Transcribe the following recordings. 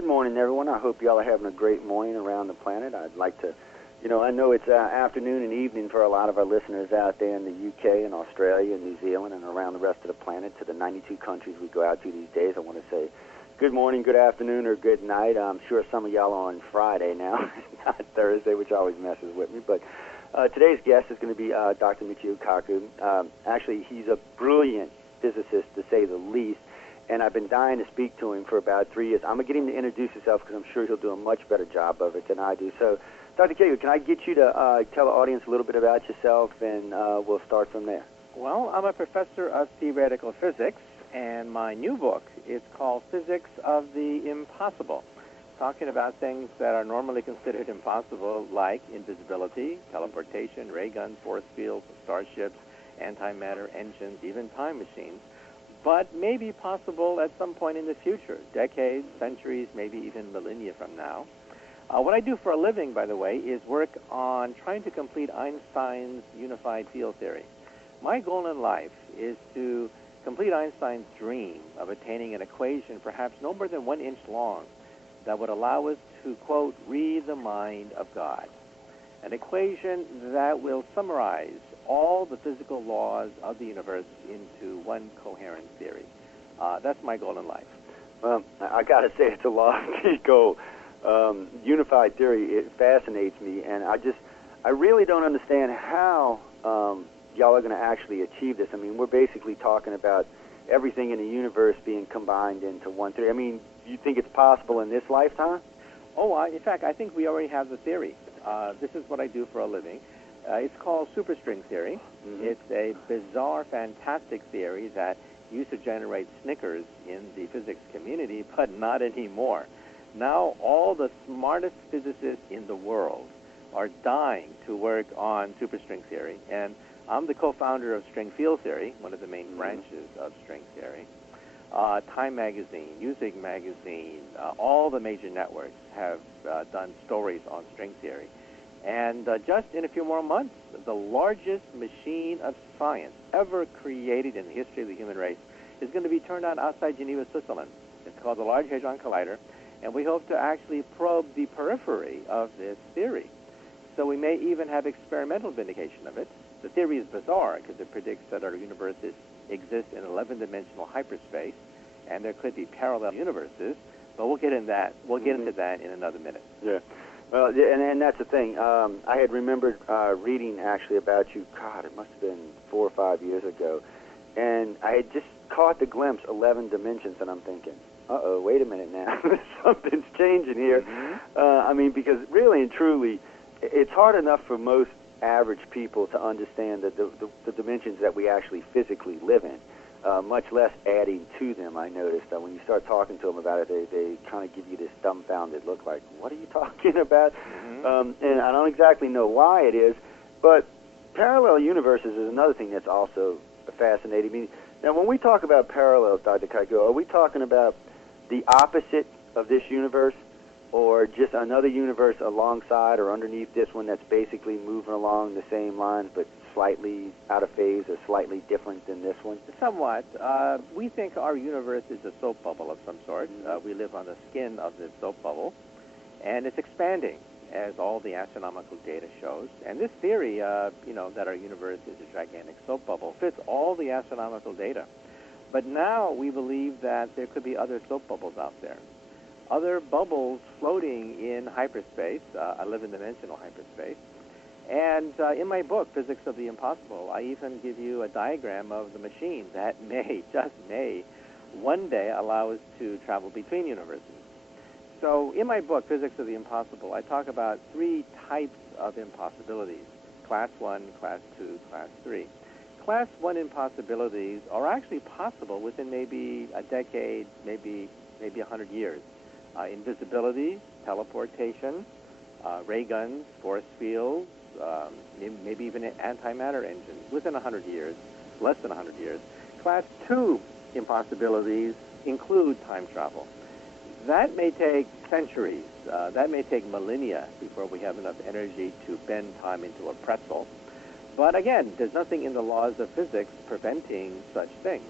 Good morning, everyone. I hope y'all are having a great morning around the planet. I'd like to, I know it's afternoon and evening for a lot of our listeners out there in the UK and Australia and New Zealand and around the rest of the planet to the 92 countries we go out to these days. I want to say good morning, good afternoon, or good night. I'm sure some of y'all are on Friday now, not Thursday, which always messes with me. But today's guest is going to be Dr. Michio Kaku. Actually, he's a brilliant physicist, to say the least. And I've been dying to speak to him for about 3 years. I'm going to get him to introduce himself because I'm sure he'll do a much better job of it than I do. So, Dr. Kaku, can I get you to tell the audience a little bit about yourself, and we'll start from there. Well, I'm a professor of theoretical physics, and my new book is called Physics of the Impossible, talking about things that are normally considered impossible, like invisibility, teleportation, ray guns, force fields, starships, antimatter engines, even time machines, but may be possible at some point in the future, decades, centuries, maybe even millennia from now. What I do for a living, by the way, is work on trying to complete Einstein's unified field theory. My goal in life is to complete Einstein's dream of attaining an equation perhaps no more than 1 inch long that would allow us to, quote, read the mind of God. An equation that will summarize all the physical laws of the universe into one coherent theory. That's my goal in life. Well, I got to say it's a lofty goal. Unified theory, it fascinates me, and I really don't understand how y'all are going to actually achieve this. I mean, we're basically talking about everything in the universe being combined into one theory. I mean, you think it's possible in this lifetime? Oh, in fact, I think we already have the theory. This is what I do for a living. It's called superstring theory. Mm-hmm. It's a bizarre, fantastic theory that used to generate snickers in the physics community, but not anymore. Now all the smartest physicists in the world are dying to work on superstring theory, and I'm the co-founder of string field theory, one of the main branches of string theory. Time Magazine, Music Magazine, all the major networks have done stories on string theory. And just in a few more months, the largest machine of science ever created in the history of the human race is going to be turned on outside Geneva, Switzerland. It's called the Large Hadron Collider, and we hope to actually probe the periphery of this theory. So we may even have experimental vindication of it. The theory is bizarre because it predicts that our universe exists in 11-dimensional hyperspace, and there could be parallel universes, but we'll get into that. We'll get into that in another minute. Yeah. Well, and that's the thing. I had remembered reading actually about you, God, it must have been 4 or 5 years ago, and I had just caught the glimpse, 11 dimensions, and I'm thinking, uh-oh, wait a minute now. Something's changing here. Mm-hmm. I mean, because really and truly, it's hard enough for most average people to understand the dimensions that we actually physically live in. Much less adding to them. I noticed that when you start talking to them about it, they kind of give you this dumbfounded look like, what are you talking about? Mm-hmm. And I don't exactly know why it is, but parallel universes is another thing that's also fascinating. I mean, now, when we talk about parallels, Dr. Kaku, are we talking about the opposite of this universe, or just another universe alongside or underneath this one that's basically moving along the same lines but slightly out of phase or slightly different than this one? Somewhat. We think our universe is a soap bubble of some sort. We live on the skin of this soap bubble, and it's expanding, as all the astronomical data shows. And this theory, that our universe is a gigantic soap bubble, fits all the astronomical data. But now we believe that there could be other soap bubbles out there, other bubbles floating in hyperspace, 11-dimensional hyperspace. And in my book, Physics of the Impossible, I even give you a diagram of the machine that just may, one day allow us to travel between universes. So in my book, Physics of the Impossible, I talk about 3 types of impossibilities: Class 1, Class 2, Class 3. Class 1 impossibilities are actually possible within maybe a decade, maybe 100 years. Invisibility, teleportation, ray guns, force fields, maybe even an antimatter engine within 100 years, less than 100 years. Class 2 impossibilities include time travel. That may take centuries. That may take millennia before we have enough energy to bend time into a pretzel. But again, there's nothing in the laws of physics preventing such things.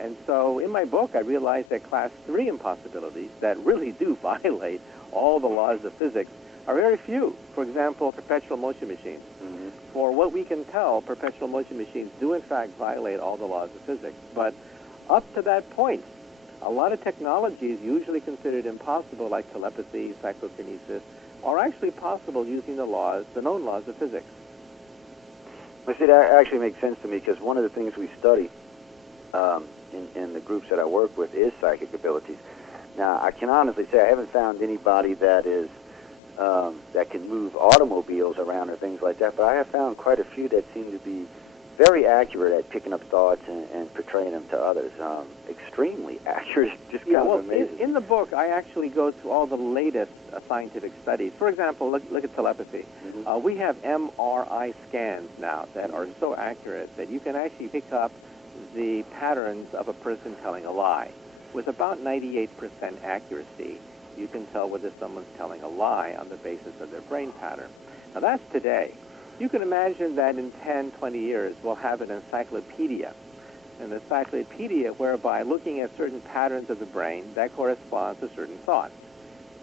And so in my book, I realized that class 3 impossibilities that really do violate all the laws of physics are very few. For example, perpetual motion machines. Mm-hmm. For what we can tell, perpetual motion machines do in fact violate all the laws of physics. But up to that point, a lot of technologies usually considered impossible, like telepathy, psychokinesis, are actually possible using the known laws of physics. Well, see, that actually makes sense to me, because one of the things we study in the groups that I work with is psychic abilities. Now, I can honestly say I haven't found anybody that is that can move automobiles around or things like that, but I have found quite a few that seem to be very accurate at picking up thoughts and portraying them to others. Extremely accurate, just kind of amazing. In the book, I actually go through all the latest scientific studies. For example, look at telepathy. Mm-hmm. We have MRI scans now that are so accurate that you can actually pick up the patterns of a person telling a lie. With about 98% accuracy, you can tell whether someone's telling a lie on the basis of their brain pattern. Now, that's today. You can imagine that in 10, 20 years, we'll have an encyclopedia whereby looking at certain patterns of the brain, that corresponds to certain thoughts.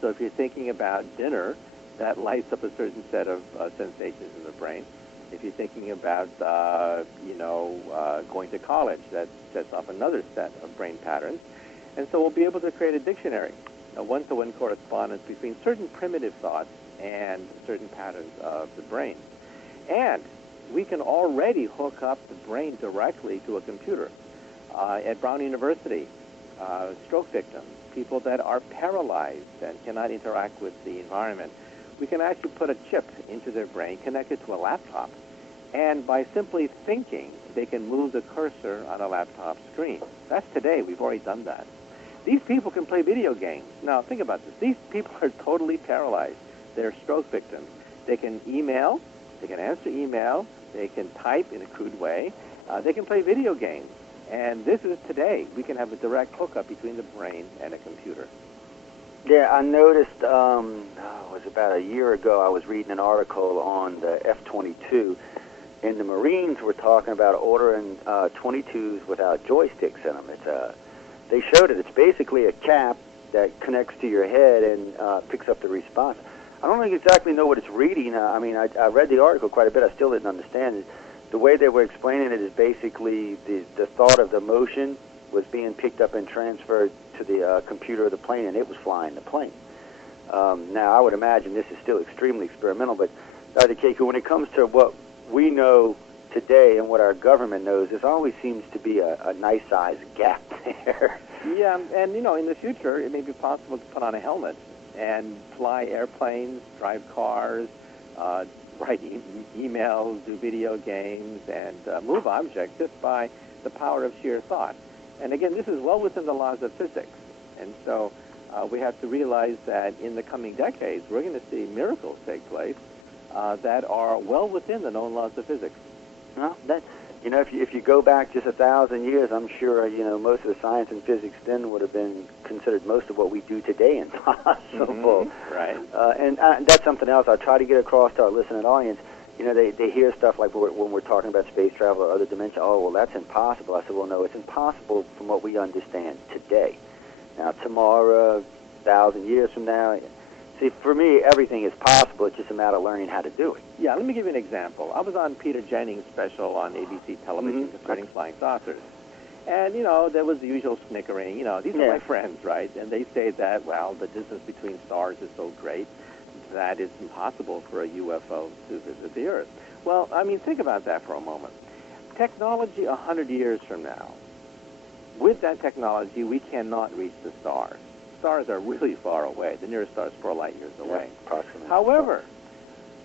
So if you're thinking about dinner, that lights up a certain set of sensations in the brain. If you're thinking about, going to college, that sets off another set of brain patterns. And so we'll be able to create a dictionary, a one-to-one correspondence between certain primitive thoughts and certain patterns of the brain. And we can already hook up the brain directly to a computer. At Brown University, stroke victims, people that are paralyzed and cannot interact with the environment, we can actually put a chip into their brain, connect it to a laptop, and by simply thinking, they can move the cursor on a laptop screen. That's today. We've already done that. These people can play video games. Now, think about this. These people are totally paralyzed. They're stroke victims. They can email. They can answer email. They can type in a crude way. They can play video games. And this is today. We can have a direct hookup between the brain and a computer. Yeah, I noticed, it was about a year ago, I was reading an article on the F-22, and the Marines were talking about ordering 22s without joysticks in them. They showed it. It's basically a cap that connects to your head and picks up the response. I don't exactly know what it's reading. I read the article quite a bit. I still didn't understand it. The way they were explaining it is basically the thought of the motion was being picked up and transferred to the computer of the plane, and it was flying the plane. Now, I would imagine this is still extremely experimental, but Dr. Kaku, when it comes to what we know today and what our government knows, there always seems to be a nice-sized gap there. Yeah, and, in the future, it may be possible to put on a helmet and fly airplanes, drive cars, write emails, do video games, and move objects just by the power of sheer thought. And again, this is well within the laws of physics. And so we have to realize that in the coming decades, we're going to see miracles take place that are well within the known laws of physics. Well, if you go back just 1,000 years, I'm sure, most of the science and physics then would have been considered most of what we do today impossible. Mm-hmm. Right. And that's something else I'll try to get across to our listening audience. They hear stuff like when we're talking about space travel or other dimensions. Oh, well, that's impossible. I said, well, no, it's impossible from what we understand today. Now, tomorrow, 1,000 years from now, see, for me, everything is possible. It's just a matter of learning how to do it. Yeah, let me give you an example. I was on Peter Jennings' special on ABC television concerning flying saucers. And, there was the usual snickering. These are my friends, right? And they say that, well, the distance between stars is so great that it's impossible for a UFO to visit the Earth. Well, think about that for a moment. Technology 100 years from now, with that technology, we cannot reach the stars. Stars are really far away. The nearest star is 4 light years away. Approximately. However,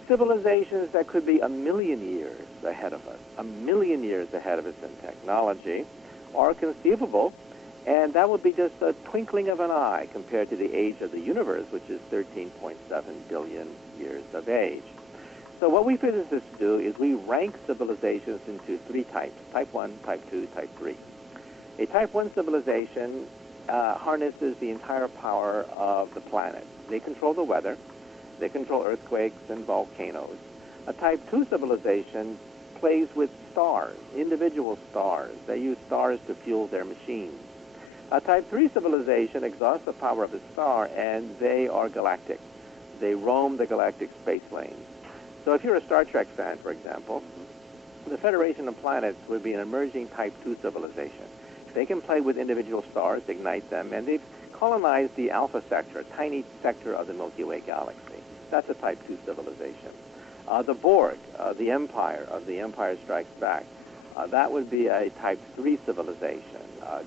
civilizations that could be 1 million years ahead of us, 1 million years ahead of us in technology, are conceivable, and that would be just a twinkling of an eye compared to the age of the universe, which is 13.7 billion years of age. So what we physicists do is we rank civilizations into 3 types: Type 1, Type 2, Type 3. A Type 1 civilization harnesses the entire power of the planet. They control the weather. They control earthquakes and volcanoes. A Type 2 civilization plays with stars, individual stars. They use stars to fuel their machines. A Type 3 civilization exhausts the power of a star, and they are galactic. They roam the galactic space lanes. So if you're a Star Trek fan, for example, the Federation of Planets would be an emerging Type 2 civilization. They can play with individual stars, ignite them, and they've colonized the Alpha Sector, a tiny sector of the Milky Way galaxy. That's a Type 2 civilization. The Borg, the Empire of The Empire Strikes Back, that would be a Type 3 civilization,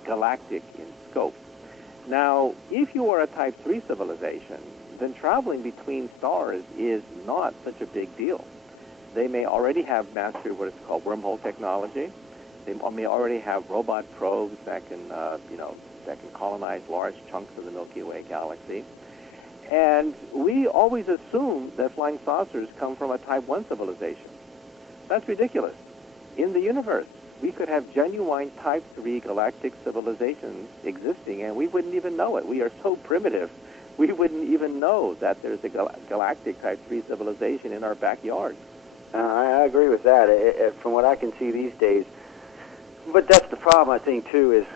galactic in scope. Now, if you are a Type 3 civilization, then traveling between stars is not such a big deal. They may already have mastered what is called wormhole technology. They may already have robot probes that can, that can colonize large chunks of the Milky Way galaxy. And we always assume that flying saucers come from a Type 1 civilization. That's ridiculous. In the universe, we could have genuine Type 3 galactic civilizations existing, and we wouldn't even know it. We are so primitive, we wouldn't even know that there's a galactic Type 3 civilization in our backyard. I agree with that. From what I can see these days, but that's the problem, I think, too, is,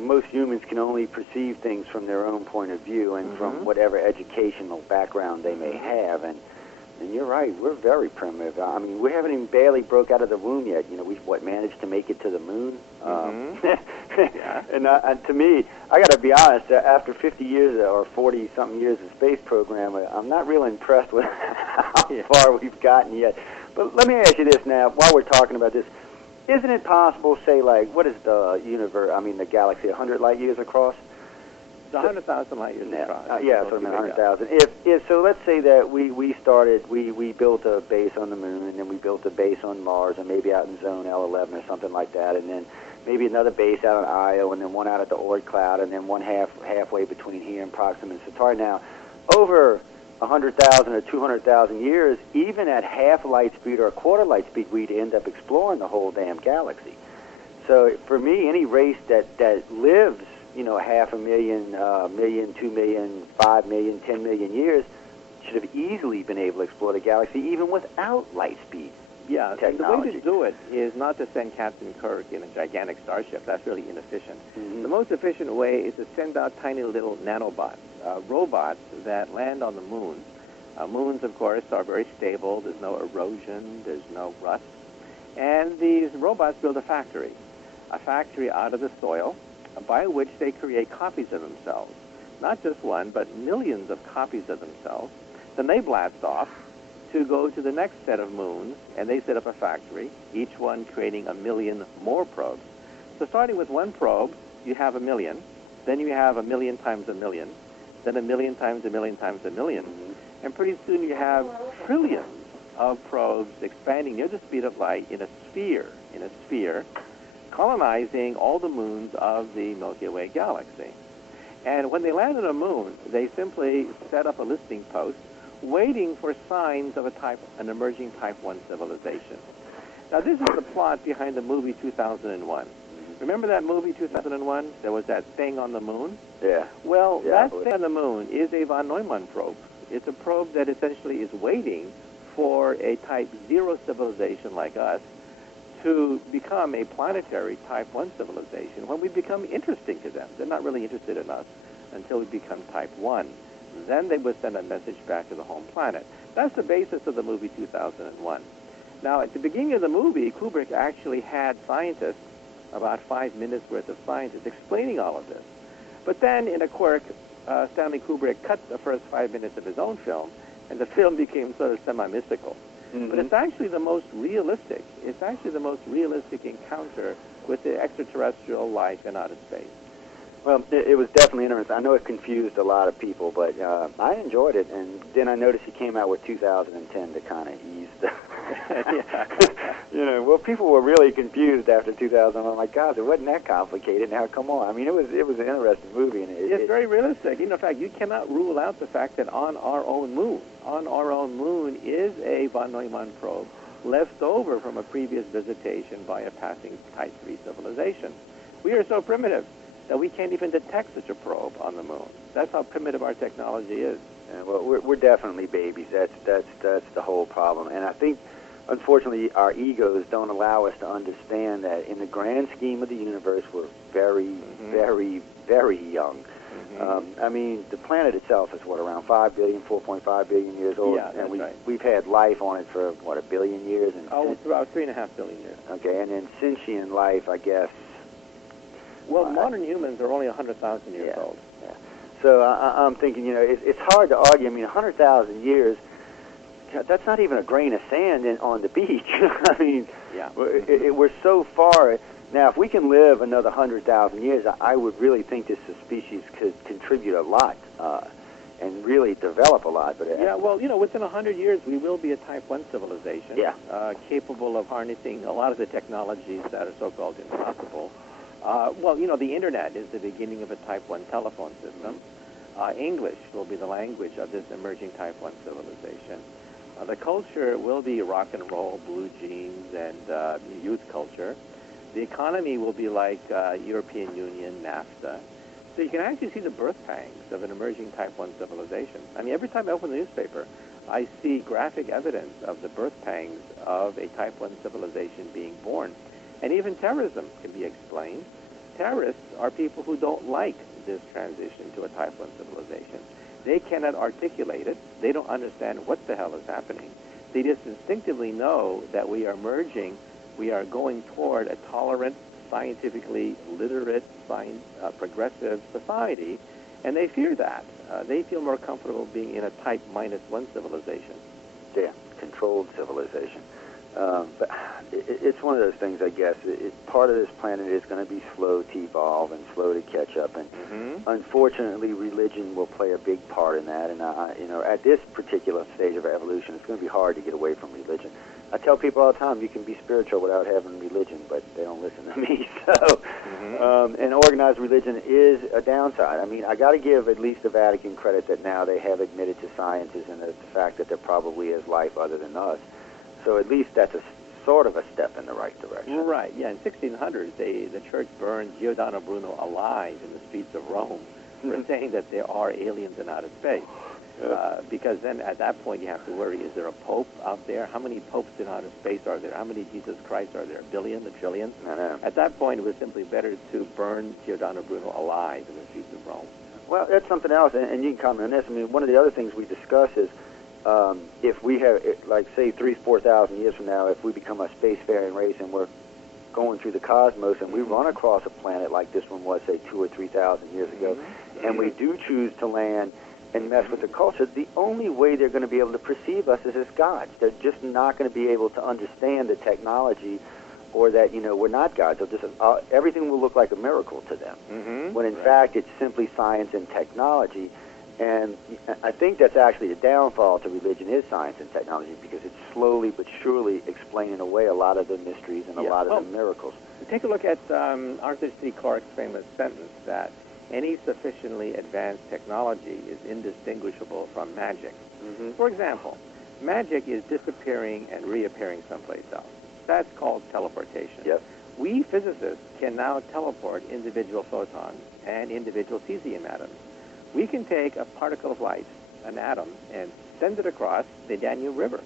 most humans can only perceive things from their own point of view and from whatever educational background they may have. And you're right, we're very primitive. I mean, we haven't even barely broke out of the womb yet. We've, managed to make it to the moon? Yeah. And to me, I got to be honest, after 50 years or 40-something years of space program, I'm not real impressed with how far we've gotten yet. But let me ask you this now, while we're talking about this. Isn't it possible, say, what is the universe, the galaxy, 100 light years across? It's 100,000 light years across. So 100,000. So let's say that we started, we built a base on the moon, and then we built a base on Mars, and maybe out in zone L11 or something like that, and then maybe another base out on Io, and then one out at the Oort cloud, and then one halfway between here and Proxima and Centauri. Now, over 100,000 or 200,000 years, even at half light speed or a quarter light speed, we'd end up exploring the whole damn galaxy. So for me, any race that lives, 500,000, 1,000,000, 2 million, 5 million, 10 million years should have easily been able to explore the galaxy even without light speed. Yeah, technology. the way to do it is not to send Captain Kirk in a gigantic starship. That's really inefficient. The most efficient way is to send out tiny little nanobots, robots that land on the moon. Moons, of course, are very stable. There's no erosion. There's no rust. And these robots build a factory out of the soil by which they create copies of themselves. Not just one, but millions of copies of themselves. Then they blast off to go to the next set of moons, and they set up a factory, each one creating 1 million more probes. So starting with one probe, you have 1 million, then you have 1 million times 1 million, then 1 million times 1 million times 1 million, and pretty soon you have trillions of probes expanding near the speed of light in a sphere, colonizing all the moons of the Milky Way galaxy. And when they land on a moon, they simply set up a listening post, waiting for signs of an emerging Type 1 civilization. Now, this is the plot behind the movie 2001. Remember that movie 2001? There was that thing on the moon? Yeah. Well, that thing on the moon is a von Neumann probe. It's a probe that essentially is waiting for a Type 0 civilization like us to become a planetary Type 1 civilization when we become interesting to them. They're not really interested in us until we become Type 1. Then they would send a message back to the home planet. That's the basis of the movie 2001. Now, at the beginning of the movie, Kubrick actually had scientists, about 5 minutes worth of scientists, explaining all of this. But then, in a quirk, Stanley Kubrick cut the first 5 minutes of his own film, and the film became sort of semi-mystical. But it's actually the most realistic. It's actually the most realistic encounter with the extraterrestrial life in outer space. Well, it was definitely interesting. I know it confused a lot of people, but I enjoyed it. And then I noticed he came out with 2010 to kind of ease the... people were really confused after 2000. I'm like, God, it wasn't that complicated. Now, come on. I mean, it was an interesting movie. And it's very realistic. In fact, you cannot rule out the fact that on our own moon is a von Neumann probe left over from a previous visitation by a passing Type 3 civilization. We are so primitive that we can't even detect such a probe on the moon. That's how primitive our technology is. Yeah, well, we're definitely babies. That's the whole problem. And I think unfortunately, our egos don't allow us to understand that in the grand scheme of the universe, we're very, very, very young. I mean, the planet itself is, what, around 5 billion, 4.5 billion years old? Yeah, that's right. We've had life on it for, what, a billion years? And it's about 3.5 billion years. Okay, and then sentient life, I guess. Well, modern humans are only 100,000 years old. Yeah. So I'm thinking, you know, it's hard to argue. I mean, 100,000 years, that's not even a grain of sand on the beach. I mean, we're so far. Now, if we can live another 100,000 years, I would really think this species could contribute a lot and really develop a lot. But well, you know, within 100 years, we will be a Type 1 civilization, capable of harnessing a lot of the technologies that are so-called impossible. Well, you know, the Internet is the beginning of a Type 1 telephone system. English will be the language of this emerging Type 1 civilization. The culture will be rock and roll, blue jeans, and youth culture. The economy will be like European Union, NAFTA. So you can actually see the birth pangs of an emerging Type 1 civilization. I mean, every time I open the newspaper, I see graphic evidence of the birth pangs of a Type 1 civilization being born. And even terrorism can be explained. Terrorists are people who don't like this transition to a Type 1 civilization. They cannot articulate it. They don't understand what the hell is happening. They just instinctively know that we are merging. We are going toward a tolerant, scientifically literate, progressive society, and they fear that. They feel more comfortable being in a Type -1 civilization. Yeah, controlled civilization. But it's one of those things, I guess. Part of this planet is going to be slow to evolve and slow to catch up, and unfortunately, religion will play a big part in that. And you know, at this particular stage of evolution, it's going to be hard to get away from religion. I tell people all the time, you can be spiritual without having religion, but they don't listen to me. So, and organized religion is a downside. I mean, I got to give at least the Vatican credit that now they have admitted to scientists and the fact that there probably is life other than us. So at least that's a sort of a step in the right direction. Right, yeah. In 1600s, the church burned Giordano Bruno alive in the streets of Rome for saying that there are aliens in outer space. Because then at that point you have to worry, is there a pope out there? How many popes in outer space are there? How many Jesus Christ are there? A billion? A trillion? No. At that point, it was simply better to burn Giordano Bruno alive in the streets of Rome. Well, that's something else, and you can comment on this. I mean, one of the other things we discuss is if we have, like, say, 3,000-4,000 years from now, if we become a spacefaring race and we're going through the cosmos and we run across a planet like this one was, say, 2,000 or 3,000 years ago, and we do choose to land and mess with the culture, the only way they're going to be able to perceive us is as gods. They're just not going to be able to understand the technology, or that, you know, we're not gods. They'll just, everything will look like a miracle to them, when in fact it's simply science and technology. And I think that's actually the downfall to religion, is science and technology, because it's slowly but surely explaining away a lot of the mysteries and a lot of the miracles. Take a look at Arthur C. Clarke's famous sentence that any sufficiently advanced technology is indistinguishable from magic. For example, magic is disappearing and reappearing someplace else. That's called teleportation. We physicists can now teleport individual photons and individual cesium atoms. We can take a particle of light, an atom, and send it across the Danube River.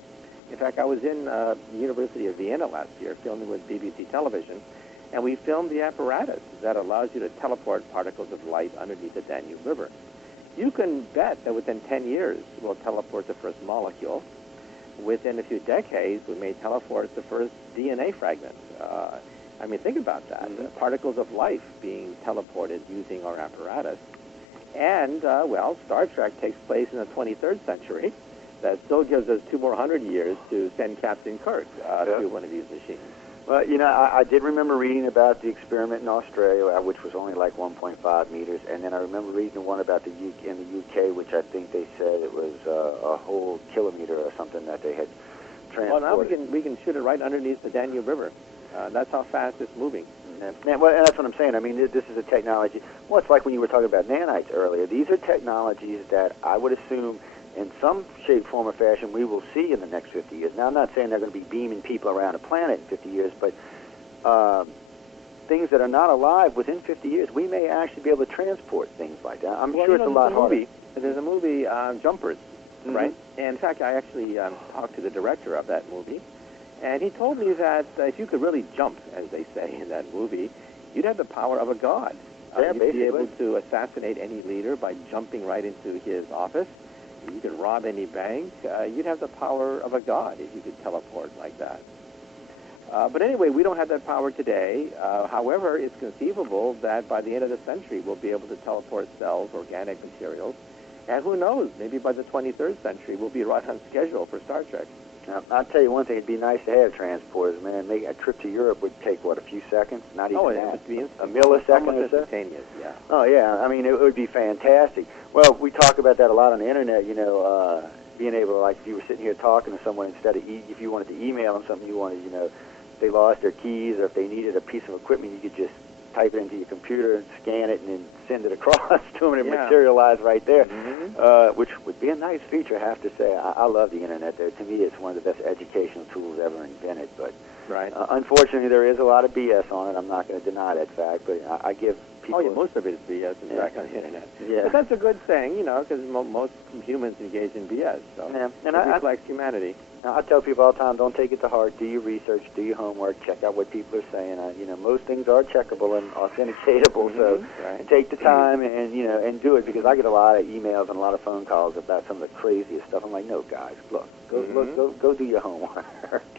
In fact, I was in the University of Vienna last year filming with BBC Television, and we filmed the apparatus that allows you to teleport particles of light underneath the Danube River. You can bet that within 10 years, we'll teleport the first molecule. Within a few decades, we may teleport the first DNA fragment. I mean, think about that. Particles of life being teleported using our apparatus. And, well, Star Trek takes place in the 23rd century. That still gives us 200 more years to send Captain Kirk through one of these machines. Well, you know, I did remember reading about the experiment in Australia, which was only like 1.5 meters, and then I remember reading one about in the UK, which I think they said it was a whole kilometer or something that they had transported. Well, now we can shoot it right underneath the Danube River. That's how fast it's moving. Well, and that's what I'm saying. I mean, this is a technology. Well, it's like when you were talking about nanites earlier. These are technologies that I would assume in some shape, form, or fashion we will see in the next 50 years. Now, I'm not saying they're going to be beaming people around a planet in 50 years, but things that are not alive within 50 years, we may actually be able to transport things like that. I'm sure it's a lot harder. There's a movie, Jumpers, right? And in fact, I actually talked to the director of that movie, And he told me that if you could really jump, as they say in that movie, you'd have the power of a god. Yeah, you'd basically be able to assassinate any leader by jumping right into his office. You could rob any bank. You'd have the power of a god if you could teleport like that. But anyway, we don't have that power today. However, it's conceivable that by the end of the century, we'll be able to teleport cells, organic materials. And who knows, maybe by the 23rd century, we'll be right on schedule for Star Trek. Now, I'll tell you one thing, it'd be nice to have transporters, man. Make a trip to Europe would take, what, a few seconds? Not even that. It would be a millisecond or so? Instantaneous, yeah. Oh, yeah. I mean, it would be fantastic. Well, we talk about that a lot on the Internet, you know, being able to, like, if you were sitting here talking to someone, instead of, if you wanted to email them something, you wanted, you know, if they lost their keys or if they needed a piece of equipment, you could just type it into your computer and scan it and then send it across to them, and it materialized right there, which would be a nice feature, I have to say. I love the Internet. There, to me, it's one of the best educational tools ever invented. But unfortunately, there is a lot of BS on it. I'm not going to deny that fact, but I give people... Oh, yeah, most of it is BS, in fact, on the Internet. Yeah. But that's a good thing, you know, because most humans engage in BS, so and it reflects humanity. I tell people all the time, don't take it to heart. Do your research, do your homework, check out what people are saying. You know, most things are checkable and authenticatable, so take the time and, you know, and do it, because I get a lot of emails and a lot of phone calls about some of the craziest stuff. I'm like, no, guys, look, go do your homework.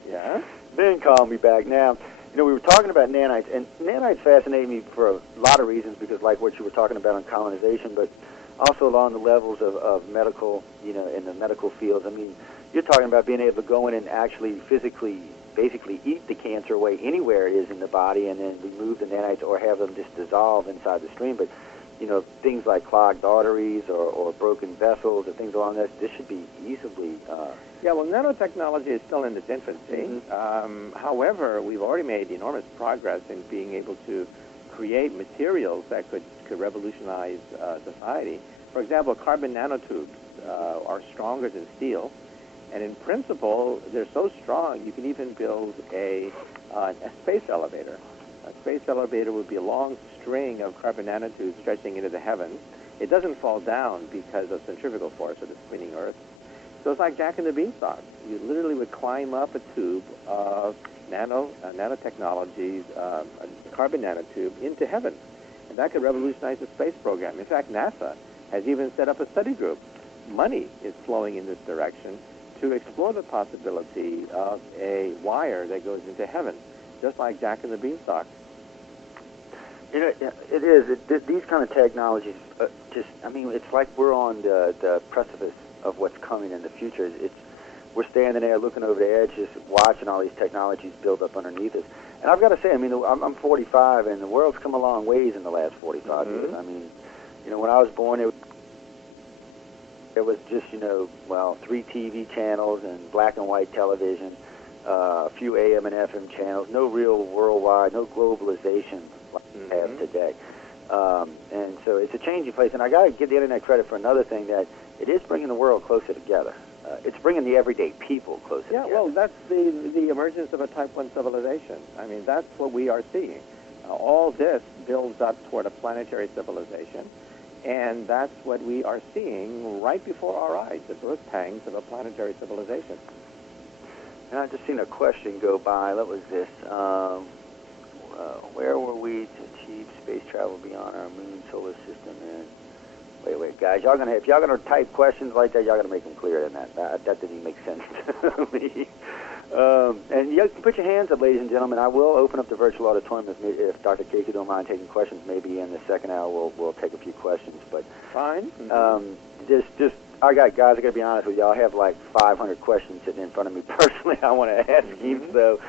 Yeah. Then call me back. Now, you know, we were talking about nanites, and nanites fascinate me for a lot of reasons, because like what you were talking about on colonization, but also along the levels of medical, you know, in the medical fields. I mean, you're talking about being able to go in and actually physically, basically eat the cancer away anywhere it is in the body, and then remove the nanites or have them just dissolve inside the stream. But, you know, things like clogged arteries or broken vessels or things along that, this should be easily... Yeah, well, nanotechnology is still in its infancy. However, we've already made enormous progress in being able to create materials that could revolutionize society. For example, carbon nanotubes are stronger than steel. And in principle, they're so strong, you can even build a space elevator. A space elevator would be a long string of carbon nanotubes stretching into the heavens. It doesn't fall down because of centrifugal force or the spinning Earth. So it's like Jack and the Beanstalk. You literally would climb up a tube of nanotechnologies, a carbon nanotube, into heaven. And that could revolutionize the space program. In fact, NASA has even set up a study group. Money is flowing in this direction to explore the possibility of a wire that goes into heaven, just like Jack and the Beanstalk. You know, it is. These kind of technologies, I mean, it's like we're on the precipice of what's coming in the future. We're standing there looking over the edge, just watching all these technologies build up underneath us. And I've got to say, I mean, I'm 45, and the world's come a long ways in the last 45 years. I mean, you know, when I was born, it was just, you know, well, 3 TV channels and black and white television, a few AM and FM channels, no real worldwide, no globalization like we have today. And so it's a changing place. And I got to give the Internet credit for another thing, that it is bringing the world closer together. It's bringing the everyday people closer together. Yeah, well, that's the emergence of a Type 1 civilization. I mean, that's what we are seeing. All this builds up toward a planetary civilization. And that's what we are seeing right before our eyes, the birth pangs of a planetary civilization. And I just seen a question go by. What was this? Where were we to achieve space travel beyond our moon solar system? And wait, guys, if y'all gonna type questions like that, y'all gotta make them clearer than that. That didn't make sense to me. And you can put your hands up, ladies and gentlemen. I will open up the virtual auditorium if Dr. Casey don't mind taking questions. Maybe in the second hour we'll take a few questions. But fine. I gotta be honest with you. I have like 500 questions sitting in front of me personally. I want to ask you. So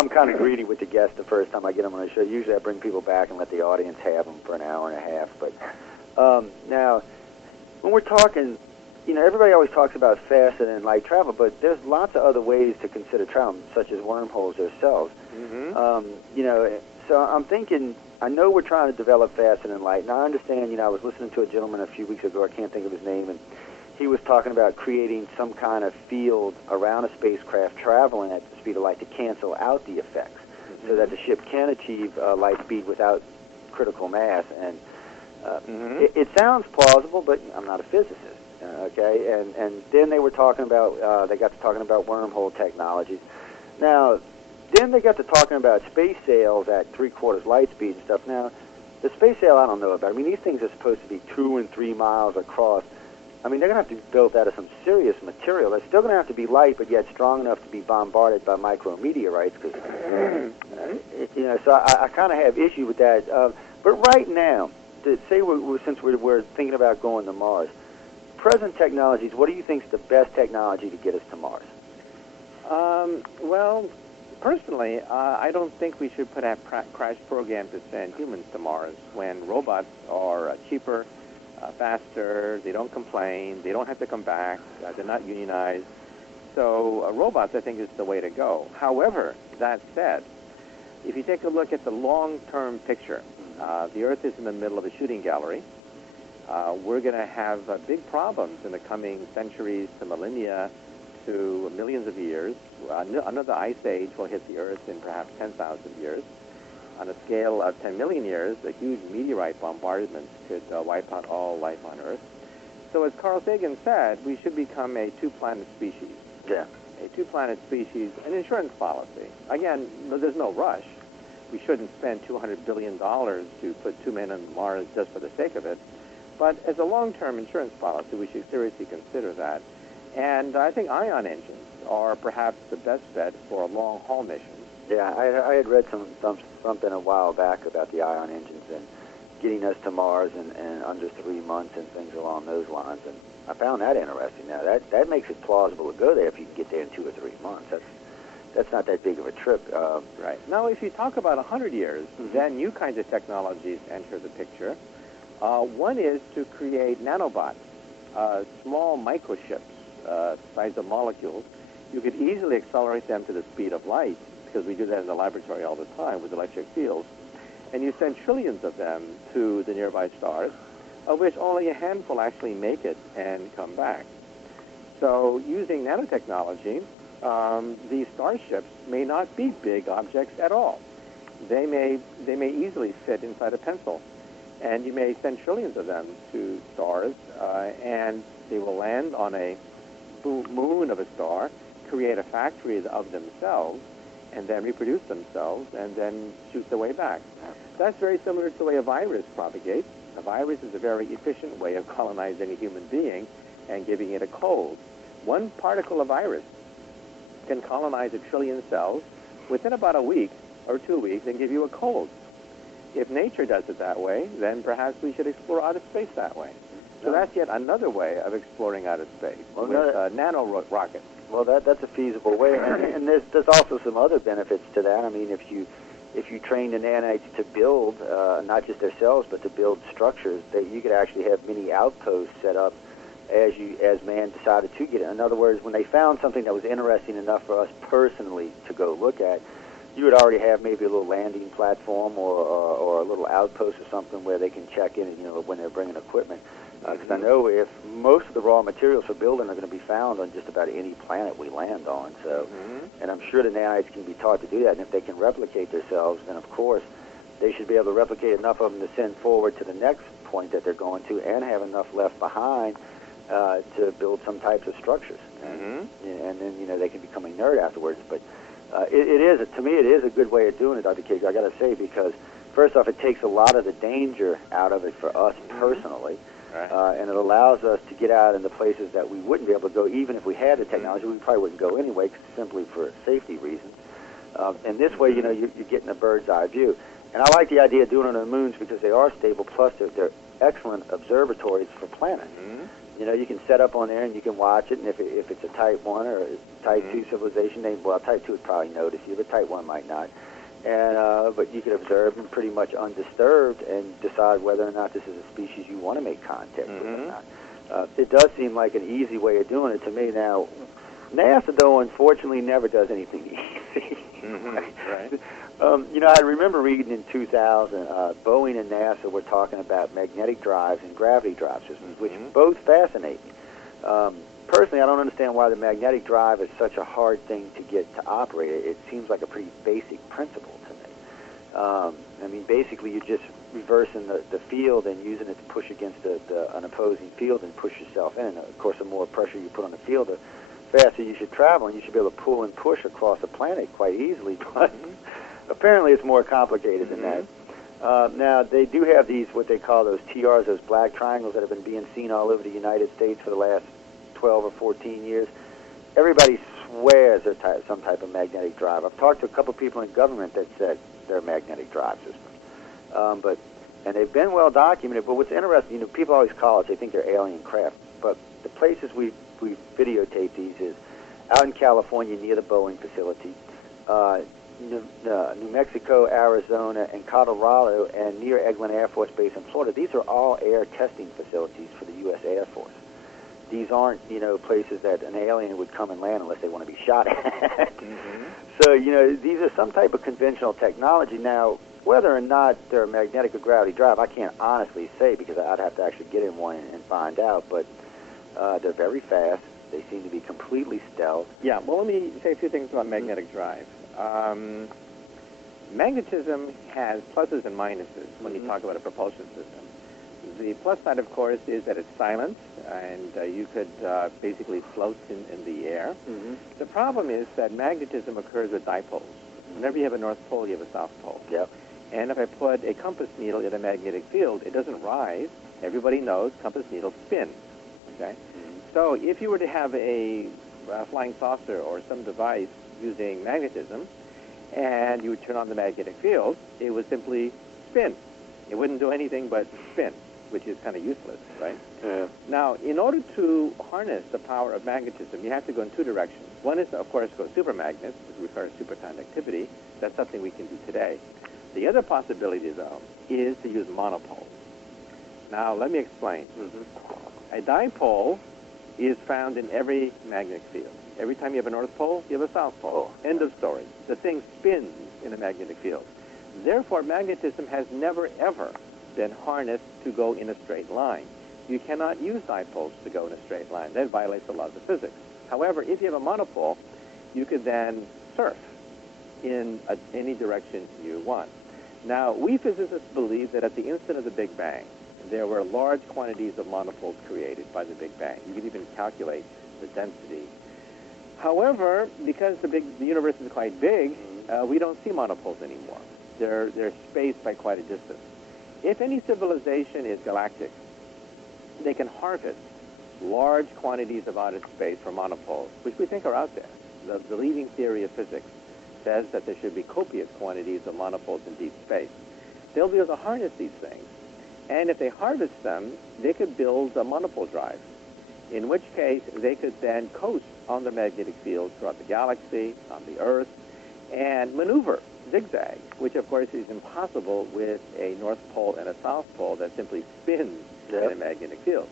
I'm kind of greedy with the guests the first time I get them on the show. Usually I bring people back and let the audience have them for an hour and a half. But now, when we're talking, you know, everybody always talks about faster than light travel, but there's lots of other ways to consider travel, such as wormholes themselves. You know, so I'm thinking, I know we're trying to develop faster than light, and I understand, you know, I was listening to a gentleman a few weeks ago, I can't think of his name, and he was talking about creating some kind of field around a spacecraft traveling at the speed of light to cancel out the effects, so that the ship can achieve light speed without critical mass. And it sounds plausible, but I'm not a physicist. Okay, and then they were talking about, they got to talking about wormhole technologies. Now, then they got to talking about space sails at 3/4 light speed and stuff. Now, the space sail I don't know about. I mean, these things are supposed to be 2 and 3 miles across. I mean, they're going to have to be built out of some serious material. They're still going to have to be light, but yet strong enough to be bombarded by micrometeorites. Cause, so I kind of have issue with that. But right now, since we're thinking about going to Mars, present technologies, what do you think is the best technology to get us to Mars? Well, personally, I don't think we should put out crash programs to send humans to Mars when robots are cheaper, faster, they don't complain, they don't have to come back, they're not unionized. So robots, I think, is the way to go. However, that said, if you take a look at the long-term picture, the Earth is in the middle of a shooting gallery. We're going to have big problems in the coming centuries to millennia to millions of years. Another ice age will hit the Earth in perhaps 10,000 years. On a scale of 10 million years, a huge meteorite bombardment could wipe out all life on Earth. So as Carl Sagan said, we should become a two-planet species. Yeah. A two-planet species, an insurance policy. Again, there's no rush. We shouldn't spend $200 billion to put 2 men on Mars just for the sake of it. But as a long-term insurance policy, we should seriously consider that. And I think ion engines are perhaps the best bet for a long-haul mission. Yeah, I had read something a while back about the ion engines and getting us to Mars in under 3 months and things along those lines, and I found that interesting. Now, that makes it plausible to go there if you can get there in 2 or 3 months. That's not that big of a trip. Right. Now, if you talk about 100 years, then new kinds of technologies enter the picture. One is to create nanobots, small microchips, size of molecules. You could easily accelerate them to the speed of light, because we do that in the laboratory all the time with electric fields. And you send trillions of them to the nearby stars, of which only a handful actually make it and come back. So using nanotechnology, these starships may not be big objects at all. They may easily fit inside a pencil. And you may send trillions of them to stars, and they will land on a moon of a star, create a factory of themselves, and then reproduce themselves, and then shoot their way back. That's very similar to the way a virus propagates. A virus is a very efficient way of colonizing a human being and giving it a cold. One particle of virus can colonize 1 trillion cells within about a week or 2 weeks and give you a cold. If nature does it that way, then perhaps we should explore outer space that way. So that's yet another way of exploring outer space with nano rockets. Well, that's a feasible way, and there's also some other benefits to that. I mean, if you train the nanites to build not just their cells, but to build structures, that you could actually have mini outposts set up as man decided to get it. In other words, when they found something that was interesting enough for us personally to go look at, you would already have maybe a little landing platform or a little outpost or something where they can check in, when they're bringing equipment. Because I know if most of the raw materials for building are going to be found on just about any planet we land on. So, and I'm sure the nanites can be taught to do that. And if they can replicate themselves, then of course they should be able to replicate enough of them to send forward to the next point that they're going to, and have enough left behind to build some types of structures. And then they can become a nerd afterwards. But to me, it is a good way of doing it, Dr. Kiggs, I got to say, because first off, it takes a lot of the danger out of it for us personally. Right. And it allows us to get out into places that we wouldn't be able to go, even if we had the technology. We probably wouldn't go anyway, simply for safety reasons. And this way, you're getting a bird's eye view. And I like the idea of doing it on the moons because they are stable, plus they're excellent observatories for planets. You can set up on there and you can watch it, and if it's a Type 1 or a Type 2 civilization, Type 2 would probably notice you, but Type 1 might not. And but you can observe them pretty much undisturbed and decide whether or not this is a species you want to make contact with or not. It does seem like an easy way of doing it to me. Now, NASA, though, unfortunately never does anything easy. Right. I remember reading in 2000, Boeing and NASA were talking about magnetic drives and gravity drive systems, which both fascinate me. Personally, I don't understand why the magnetic drive is such a hard thing to get to operate. It seems like a pretty basic principle to me. Basically, you're just reversing the field and using it to push against an opposing field and push yourself in. And of course, the more pressure you put on the field, the faster you should travel, and you should be able to pull and push across the planet quite easily. But apparently it's more complicated than that. Now, they do have these, what they call those TRs, those black triangles that have been being seen all over the United States for the last 12 or 14 years. Everybody swears they're some type of magnetic drive. I've talked to a couple people in government that said they're magnetic drive systems. And they've been well documented, but what's interesting, people always call us, they think they're alien craft. But the places we videotape these is out in California near the Boeing facility, New Mexico, Arizona, and Colorado, and near Eglin Air Force Base in Florida. These are all air testing facilities for the U.S. Air Force. These aren't, places that an alien would come and land unless they want to be shot at. So, these are some type of conventional technology. Now, whether or not they're magnetic or gravity drive, I can't honestly say because I'd have to actually get in one and find out. But they're very fast. They seem to be completely stealth. Yeah, well, let me say a few things about magnetic drive. Magnetism has pluses and minuses when you talk about a propulsion system. The plus side, of course, is that it's silent, and you could basically float in the air. The problem is that magnetism occurs with dipoles. Whenever you have a North Pole, you have a South Pole. Yep. And if I put a compass needle in a magnetic field, it doesn't rise. Everybody knows compass needles spin. Okay? So if you were to have a flying saucer or some device using magnetism, and you would turn on the magnetic field, it would simply spin. It wouldn't do anything but spin, which is kind of useless, right? Yeah. Now, in order to harness the power of magnetism, you have to go in two directions. One is, of course, go supermagnets, which requires superconductivity. That's something we can do today. The other possibility, though, is to use monopoles. Now, let me explain. A dipole is found in every magnetic field. Every time you have a North Pole, you have a South Pole. End of story. The thing spins in a magnetic field. Therefore, magnetism has never, ever been harnessed to go in a straight line. You cannot use dipoles to go in a straight line. That violates the laws of physics. However, if you have a monopole, you could then surf in any direction you want. Now, we physicists believe that at the instant of the Big Bang, there were large quantities of monopoles created by the Big Bang. You could even calculate the density. However, because the universe is quite big, we don't see monopoles anymore. They're spaced by quite a distance. If any civilization is galactic, they can harvest large quantities of outer space from monopoles, which we think are out there. The leading theory of physics says that there should be copious quantities of monopoles in deep space. They'll be able to harness these things. And if they harvest them, they could build a monopole drive, in which case they could then coast on the magnetic field throughout the galaxy, on the Earth, and maneuver, zigzag, which of course is impossible with a North Pole and a South Pole that simply spins in a magnetic field.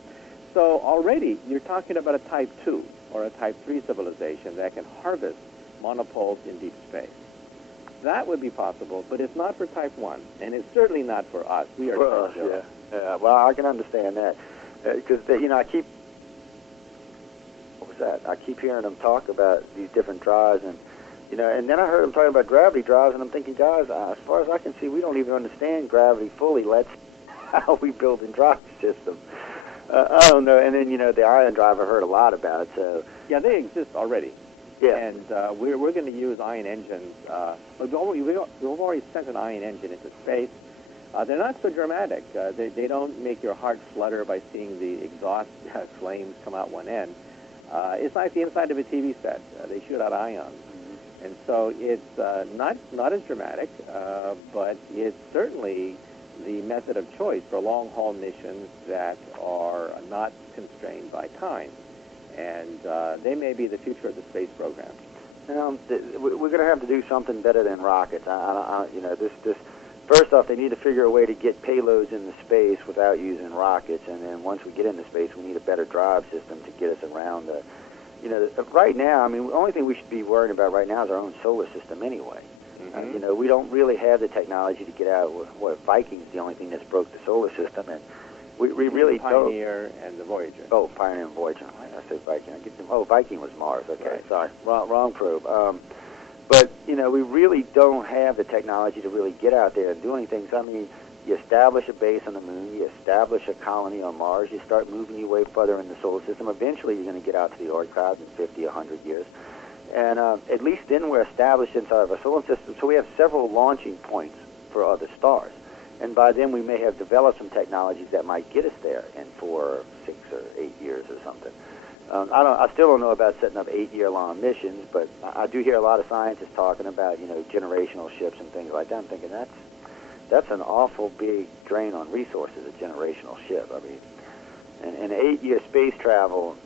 So already you're talking about a Type 2 or a Type 3 civilization that can harvest monopoles in deep space. That would be possible, but it's not for Type 1, and it's certainly not for us. We are Type 0. Yeah. Well, I can understand that because I keep I keep hearing them talk about these different drives, and and then I heard them talking about gravity drives, and I'm thinking, guys, as far as I can see, we don't even understand gravity fully. Let's how we build and drive the system. I don't know. And then the ion drive, I heard a lot about. So yeah, they exist already. Yeah. And we're going to use ion engines. We've already sent an ion engine into space. They're not so dramatic. They don't make your heart flutter by seeing the exhaust flames come out one end. It's like the inside of a TV set. They shoot out ions. And so it's not as dramatic, but it's certainly the method of choice for long-haul missions that are not constrained by time. And they may be the future of the space program. We're going to have to do something better than rockets. This first off, they need to figure a way to get payloads into space without using rockets. And then once we get into space, we need a better drive system to get us around the. Right now, the only thing we should be worrying about right now is our own solar system anyway. We don't really have the technology to get out. Viking's the only thing that's broke the solar system, and we really don't. Pioneer and the Voyager. Oh, Pioneer and Voyager. I said Viking. Viking was Mars. Okay, right. Sorry, wrong probe. But we really don't have the technology to really get out there and do anything. So, you establish a base on the moon, you establish a colony on Mars, you start moving your way further in the solar system. Eventually, you're going to get out to the Oort cloud in 50, 100 years. And at least then we're established inside of our solar system, so we have several launching points for other stars. And by then we may have developed some technologies that might get us there in 4, 6, or 8 years or something. I still don't know about setting up 8-year-long missions, but I do hear a lot of scientists talking about, generational ships and things like that. I'm thinking that's an awful big drain on resources, a generational ship. I mean, and 8-year space travel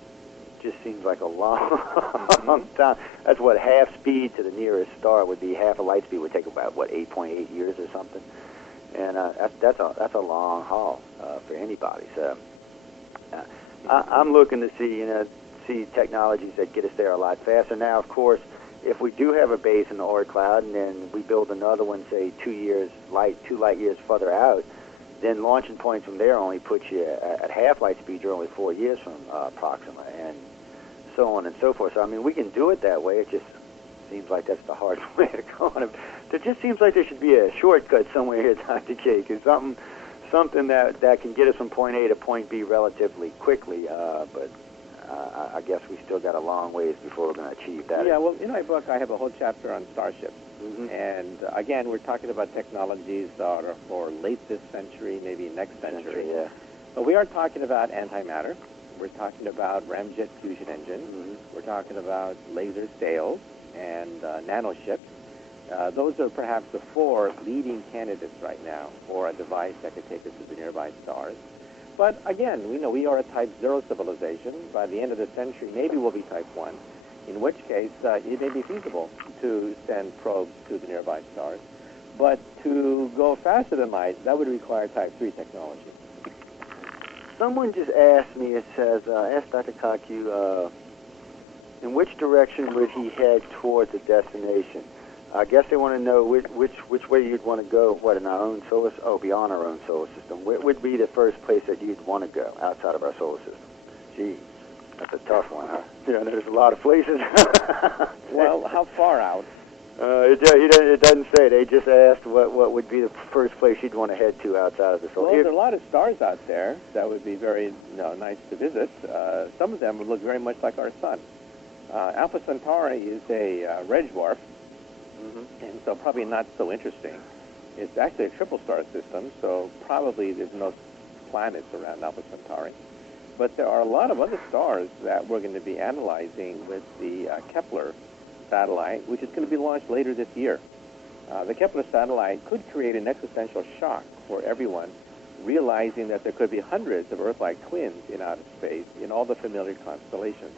just seems like a long time. That's what half speed to the nearest star would be. Half a light speed would take about 8.8 years or something, and that's a long haul for anybody. So I'm looking to see technologies that get us there a lot faster. Now, of course, if we do have a base in the Oort cloud and then we build another one, say 2 light years further out, then launching points from there only puts you at half light speed. You're only 4 years from Proxima, and so on and so forth. So, I mean, we can do it that way. It just seems like that's the hard way to go. There just seems like there should be a shortcut somewhere here, Dr. K, because something that can get us from point A to point B relatively quickly, but I guess we still got a long ways before we're going to achieve that. Yeah, well, in my book, I have a whole chapter on starships. Mm-hmm. And, again, we're talking about technologies that are for late this century, maybe next century. Yeah. But we are talking about antimatter. We're talking about ramjet fusion engines. Mm-hmm. We're talking about laser sails and nanoships. Those are perhaps the 4 leading candidates right now for a device that could take us to the nearby stars. But again, we are a Type 0 civilization. By the end of the century, maybe we'll be Type 1, in which case it may be feasible to send probes to the nearby stars. But to go faster than light, that would require Type 3 technology. Someone just asked me, it says, ask Dr. Kaku, in which direction would he head towards the destination? I guess they want to know which way you'd want to go, in our own solar system? Oh, beyond our own solar system. Where would be the first place that you'd want to go outside of our solar system? Gee, that's a tough one, huh? Yeah, there's a lot of places. Well, how far out? It doesn't say. They just asked what would be the first place you'd want to head to outside of the solar system. Well, there are a lot of stars out there that would be very nice to visit. Some of them would look very much like our sun. Alpha Centauri is a red dwarf, and so probably not so interesting. It's actually a triple star system, so probably there's no planets around Alpha Centauri. But there are a lot of other stars that we're going to be analyzing with the Kepler satellite, which is going to be launched later this year. The Kepler satellite could create an existential shock for everyone, realizing that there could be hundreds of Earth-like twins in outer space in all the familiar constellations.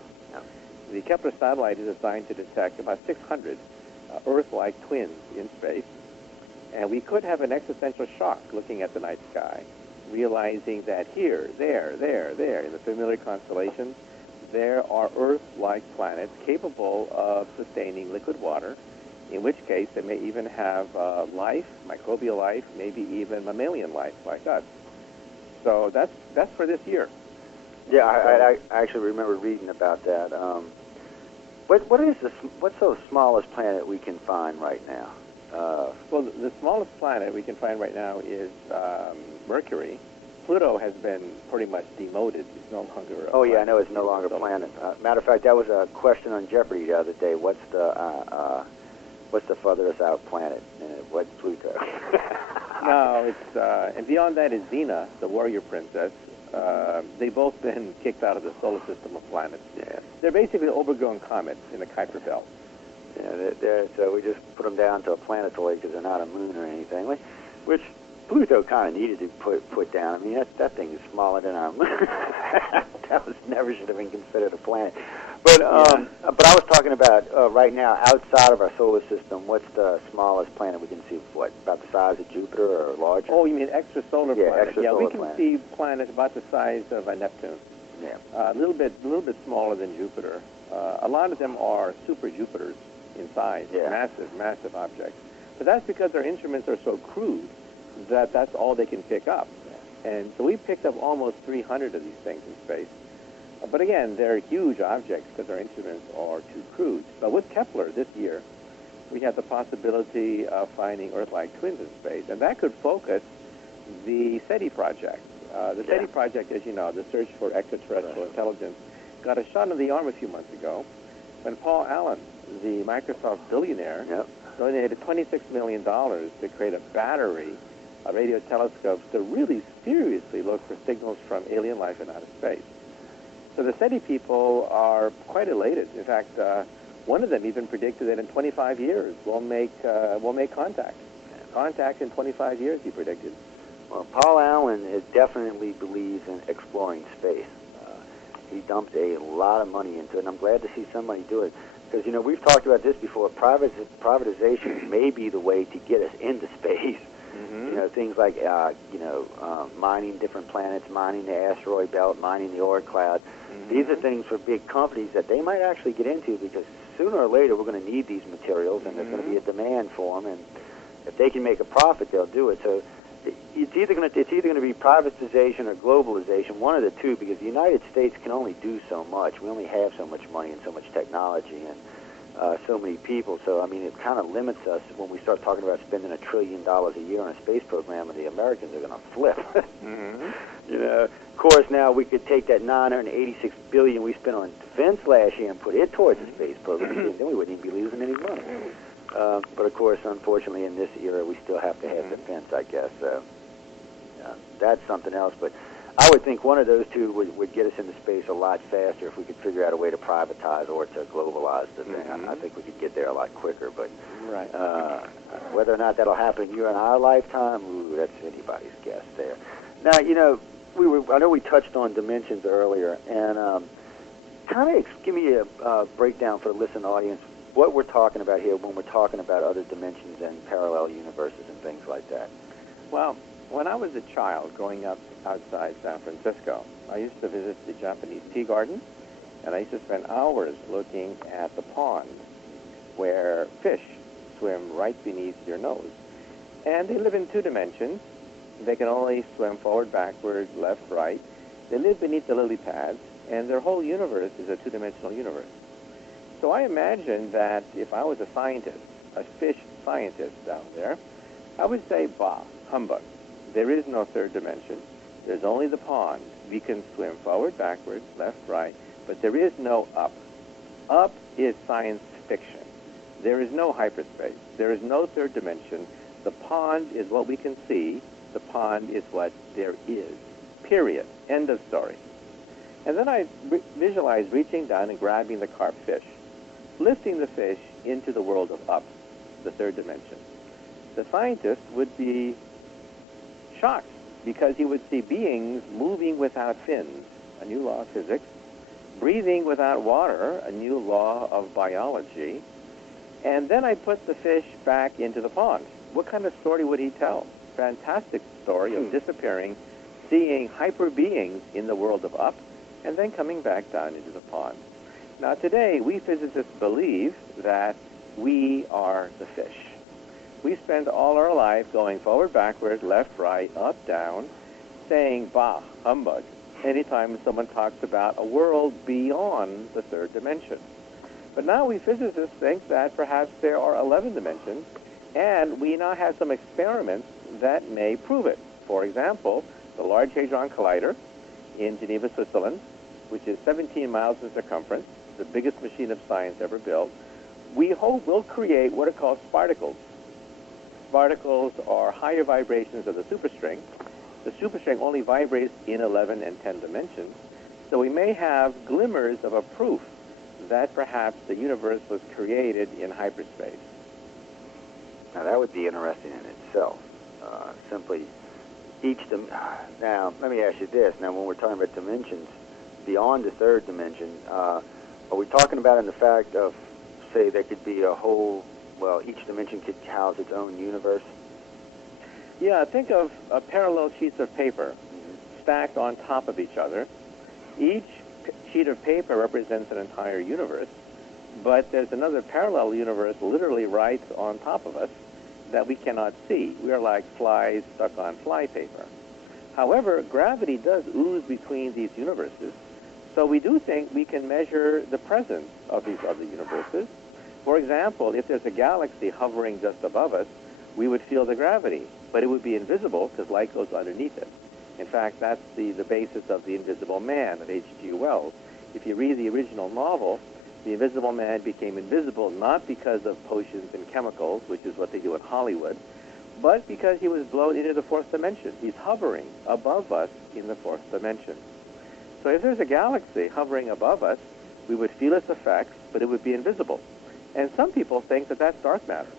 The Kepler satellite is designed to detect about 600 Earth-like twins in space, and we could have an existential shock looking at the night sky, realizing that here, there, in the familiar constellations, there are Earth-like planets capable of sustaining liquid water, in which case they may even have life, microbial life, maybe even mammalian life like us. So that's for this year. Yeah, I actually remember reading about that. What's the smallest planet we can find right now? Well, the smallest planet we can find right now is Mercury. Pluto has been pretty much demoted. It's no longer a planet. Yeah, I know it's no longer a planet. Matter of fact, that was a question on Jeopardy the other day. What's the furthest out planet? What's Pluto? No, it's and beyond that is Xena, the warrior princess. They've both been kicked out of the solar system of planets. Yeah. They're basically overgrown comets in the Kuiper Belt. Yeah, so we just put them down to a planetoid because they're not a moon or anything, which Pluto kind of needed to put down. I mean, that thing is smaller than our moon. That never should have been considered a planet. But but I was talking about right now outside of our solar system. What's the smallest planet we can see? What, about the size of Jupiter or larger? Oh, you mean extrasolar planet? Yeah, we can see planets about the size of a Neptune. Yeah, a little bit smaller than Jupiter. A lot of them are super Jupiters in size, massive objects. But that's because our instruments are so crude that that's all they can pick up. And so we picked up almost 300 of these things in space. But again, they're huge objects because our instruments are too crude. But with Kepler this year, we have the possibility of finding Earth-like twins in space, and that could focus the SETI project. The SETI project, as you know, the search for extraterrestrial intelligence, got a shot in the arm a few months ago when Paul Allen, the Microsoft billionaire, donated $26 million to create a battery of radio telescopes to really seriously look for signals from alien life in outer space. So the SETI people are quite elated. In fact, one of them even predicted that in 25 years we'll make contact. Contact in 25 years, he predicted. Well, Paul Allen definitely believes in exploring space. He dumped a lot of money into it, and I'm glad to see somebody do it. Because, you know, we've talked about this before. Privatization may be the way to get us into space. You know, things like, mining different planets, mining the asteroid belt, mining the Oort cloud. These are things for big companies that they might actually get into, because sooner or later we're going to need these materials, and there's going to be a demand for them. And if they can make a profit, they'll do it. So it's either going to be privatization or globalization, one of the two, because the United States can only do so much. We only have so much money and so much technology and so many people. So, I mean, it kind of limits us when we start talking about spending $1 trillion a year on a space program, and the Americans are going to flip. You know, of course, now we could take that $986 billion we spent on defense last year and put it towards the space program, and then we wouldn't even be losing any money. But of course, unfortunately, in this era, we still have to have defense, I guess. So that's something else. But I would think one of those two would get us into space a lot faster if we could figure out a way to privatize or to globalize the thing. I think we could get there a lot quicker. But whether or not that'll happen in your and our lifetime, that's anybody's guess there. Now, you know, I know we touched on dimensions earlier, and kind of give me a breakdown for the listening audience what we're talking about here when we're talking about other dimensions and parallel universes and things like that. Well, when I was a child growing up outside San Francisco, I used to visit the Japanese tea garden, and I used to spend hours looking at the pond where fish swim right beneath your nose. And they live in two dimensions. They can only swim forward, backward, left, right. They live beneath the lily pads, and their whole universe is a two-dimensional universe. So I imagine that if I was a scientist, a fish scientist down there, I would say, bah, humbug. There is no third dimension. There's only the pond. We can swim forward, backward, left, right, but there is no up. Up is science fiction. There is no hyperspace. There is no third dimension. The pond is what we can see. The pond is what there is. Period. End of story. And then I visualize reaching down and grabbing the carp fish, lifting the fish into the world of up, the third dimension. The scientist would be shocked because he would see beings moving without fins, a new law of physics, breathing without water, a new law of biology, and then I put the fish back into the pond. What kind of story would he tell? Fantastic story of disappearing, seeing hyper beings in the world of up, and then coming back down into the pond. Now today, we physicists believe that we are the fish. We spend all our life going forward, backward, left, right, up, down, saying, bah, humbug, anytime someone talks about a world beyond the third dimension. But now we physicists think that perhaps there are 11 dimensions, and we now have some experiments that may prove it. For example, the Large Hadron Collider in Geneva, Switzerland, which is 17 miles in circumference, the biggest machine of science ever built, we hope will create what are called sparticles. Sparticles are higher vibrations of the superstring. The superstring only vibrates in 11 and 10 dimensions, so we may have glimmers of a proof that perhaps the universe was created in hyperspace. Now, that would be interesting in itself. Simply now, let me ask you this. Now, when we're talking about dimensions beyond the third dimension, are we talking about in the fact of, say, there could be a whole, well, each dimension could house its own universe? Yeah, think of parallel sheets of paper stacked on top of each other. Each sheet of paper represents an entire universe, but there's another parallel universe literally right on top of us that we cannot see. We are like flies stuck on fly paper. However, gravity does ooze between these universes, so we do think we can measure the presence of these other universes. For example, if there's a galaxy hovering just above us, we would feel the gravity, but it would be invisible because light goes underneath it. In fact, that's the basis of The Invisible Man of H.G. Wells. If you read the original novel, the Invisible Man became invisible not because of potions and chemicals, which is what they do in Hollywood, but because he was blown into the fourth dimension. He's hovering above us in the fourth dimension. So if there's a galaxy hovering above us, we would feel its effects, but it would be invisible. And some people think that that's dark matter.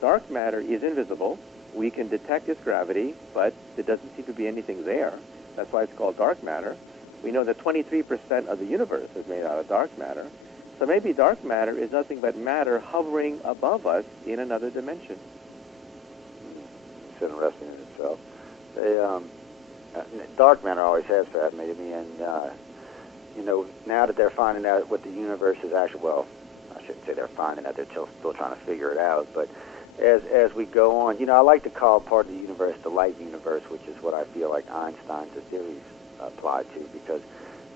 Dark matter is invisible. We can detect its gravity, but there doesn't seem to be anything there. That's why it's called dark matter. We know that 23% of the universe is made out of dark matter. So maybe dark matter is nothing but matter hovering above us in another dimension. It's interesting in itself. Dark matter always has fascinated me, and now that they're finding out what the universe is actually, well, I shouldn't say they're finding out, they're still trying to figure it out, but as we go on, I like to call part of the universe the light universe, which is what I feel like Einstein's theories apply to, because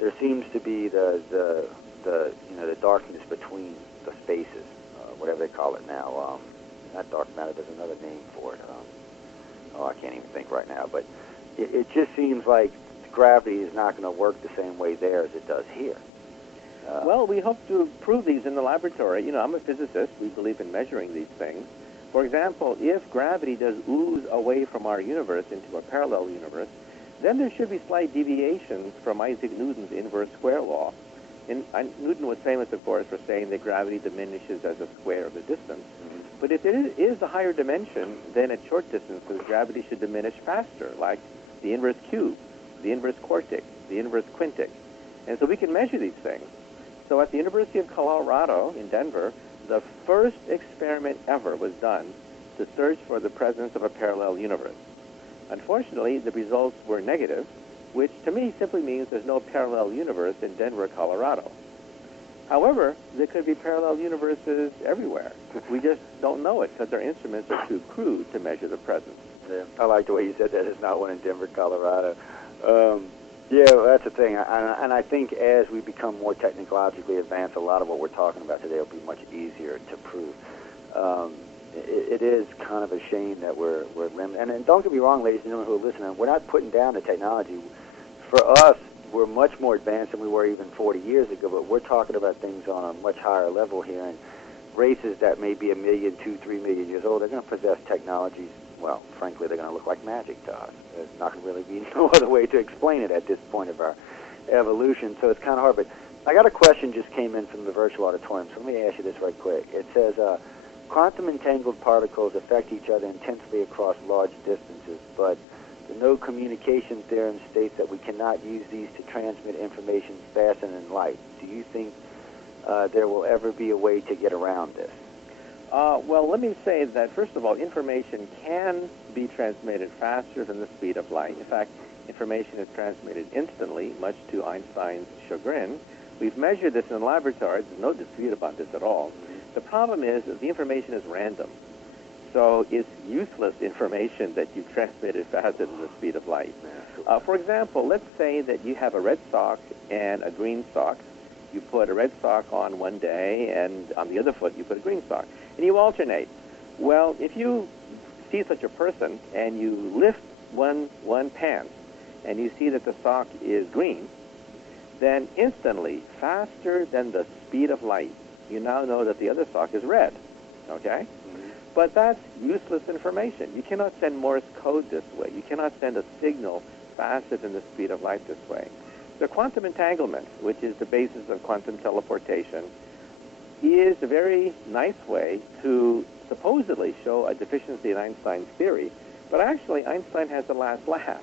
there seems to be the darkness between the spaces, whatever they call it now. Not dark matter, there's another name for it. I can't even think right now, but it just seems like gravity is not going to work the same way there as it does here. Well, we hope to prove these in the laboratory. I'm a physicist. We believe in measuring these things. For example, if gravity does ooze away from our universe into a parallel universe, then there should be slight deviations from Isaac Newton's inverse square law. Newton was famous, of course, for saying that gravity diminishes as a square of the distance. Mm-hmm. But if it is a higher dimension, then at short distances, gravity should diminish faster, like the inverse cube, the inverse quartic, the inverse quintic. And so we can measure these things. So at the University of Colorado in Denver, the first experiment ever was done to search for the presence of a parallel universe. Unfortunately, the results were negative, which to me simply means there's no parallel universe in Denver, Colorado. However, there could be parallel universes everywhere. We just don't know it because our instruments are too crude to measure the presence. Yeah, I like the way you said that. There's not one in Denver, Colorado. Yeah, that's the thing. And I think as we become more technologically advanced, a lot of what we're talking about today will be much easier to prove. It is kind of a shame that we're limited. And don't get me wrong, ladies and gentlemen who are listening, we're not putting down the technology. For us, we're much more advanced than we were even 40 years ago, but we're talking about things on a much higher level here. And races that may be 1 million, 2, 3 million years old, they're going to possess technologies. Well, frankly, they're going to look like magic to us. There's not going to really be no other way to explain it at this point of our evolution, so it's kind of hard. But I got a question just came in from the virtual auditorium, so let me ask you this right quick. It says, quantum entangled particles affect each other intensely across large distances, but the no communication theorem states that we cannot use these to transmit information faster than light. Do you think there will ever be a way to get around this? Well, let me say that, first of all, information can be transmitted faster than the speed of light. In fact, information is transmitted instantly, much to Einstein's chagrin. We've measured this in the laboratory. There's no dispute about this at all. The problem is that the information is random. So it's useless information that you transmitted faster than the speed of light. For example, let's say that you have a red sock and a green sock. You put a red sock on one day, and on the other foot you put a green sock, and you alternate. Well, if you see such a person and you lift one pant and you see that the sock is green, then instantly, faster than the speed of light, you now know that the other sock is red, okay? Mm-hmm. But that's useless information. You cannot send Morse code this way. You cannot send a signal faster than the speed of light this way. The quantum entanglement, which is the basis of quantum teleportation, is a very nice way to supposedly show a deficiency in Einstein's theory, but actually Einstein has the last laugh.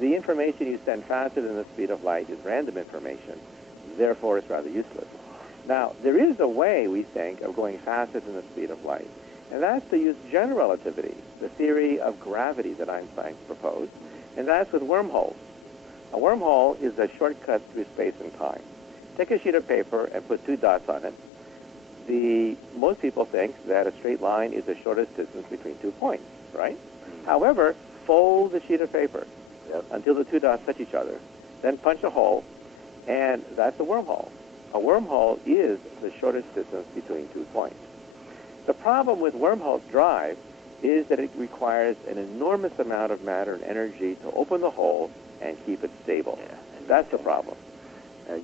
The information you send faster than the speed of light is random information, therefore it's rather useless. Now, there is a way, we think, of going faster than the speed of light, and that's to use general relativity, the theory of gravity that Einstein proposed, and that's with wormholes. A wormhole is a shortcut through space and time. Take a sheet of paper and put 2 dots on it. Most people think that a straight line is the shortest distance between 2 points, right? However, fold the sheet of paper until the 2 dots touch each other, then punch a hole, and that's a wormhole. A wormhole is the shortest distance between 2 points. The problem with wormholes drive is that it requires an enormous amount of matter and energy to open the hole and keep it stable. Yeah. That's the problem.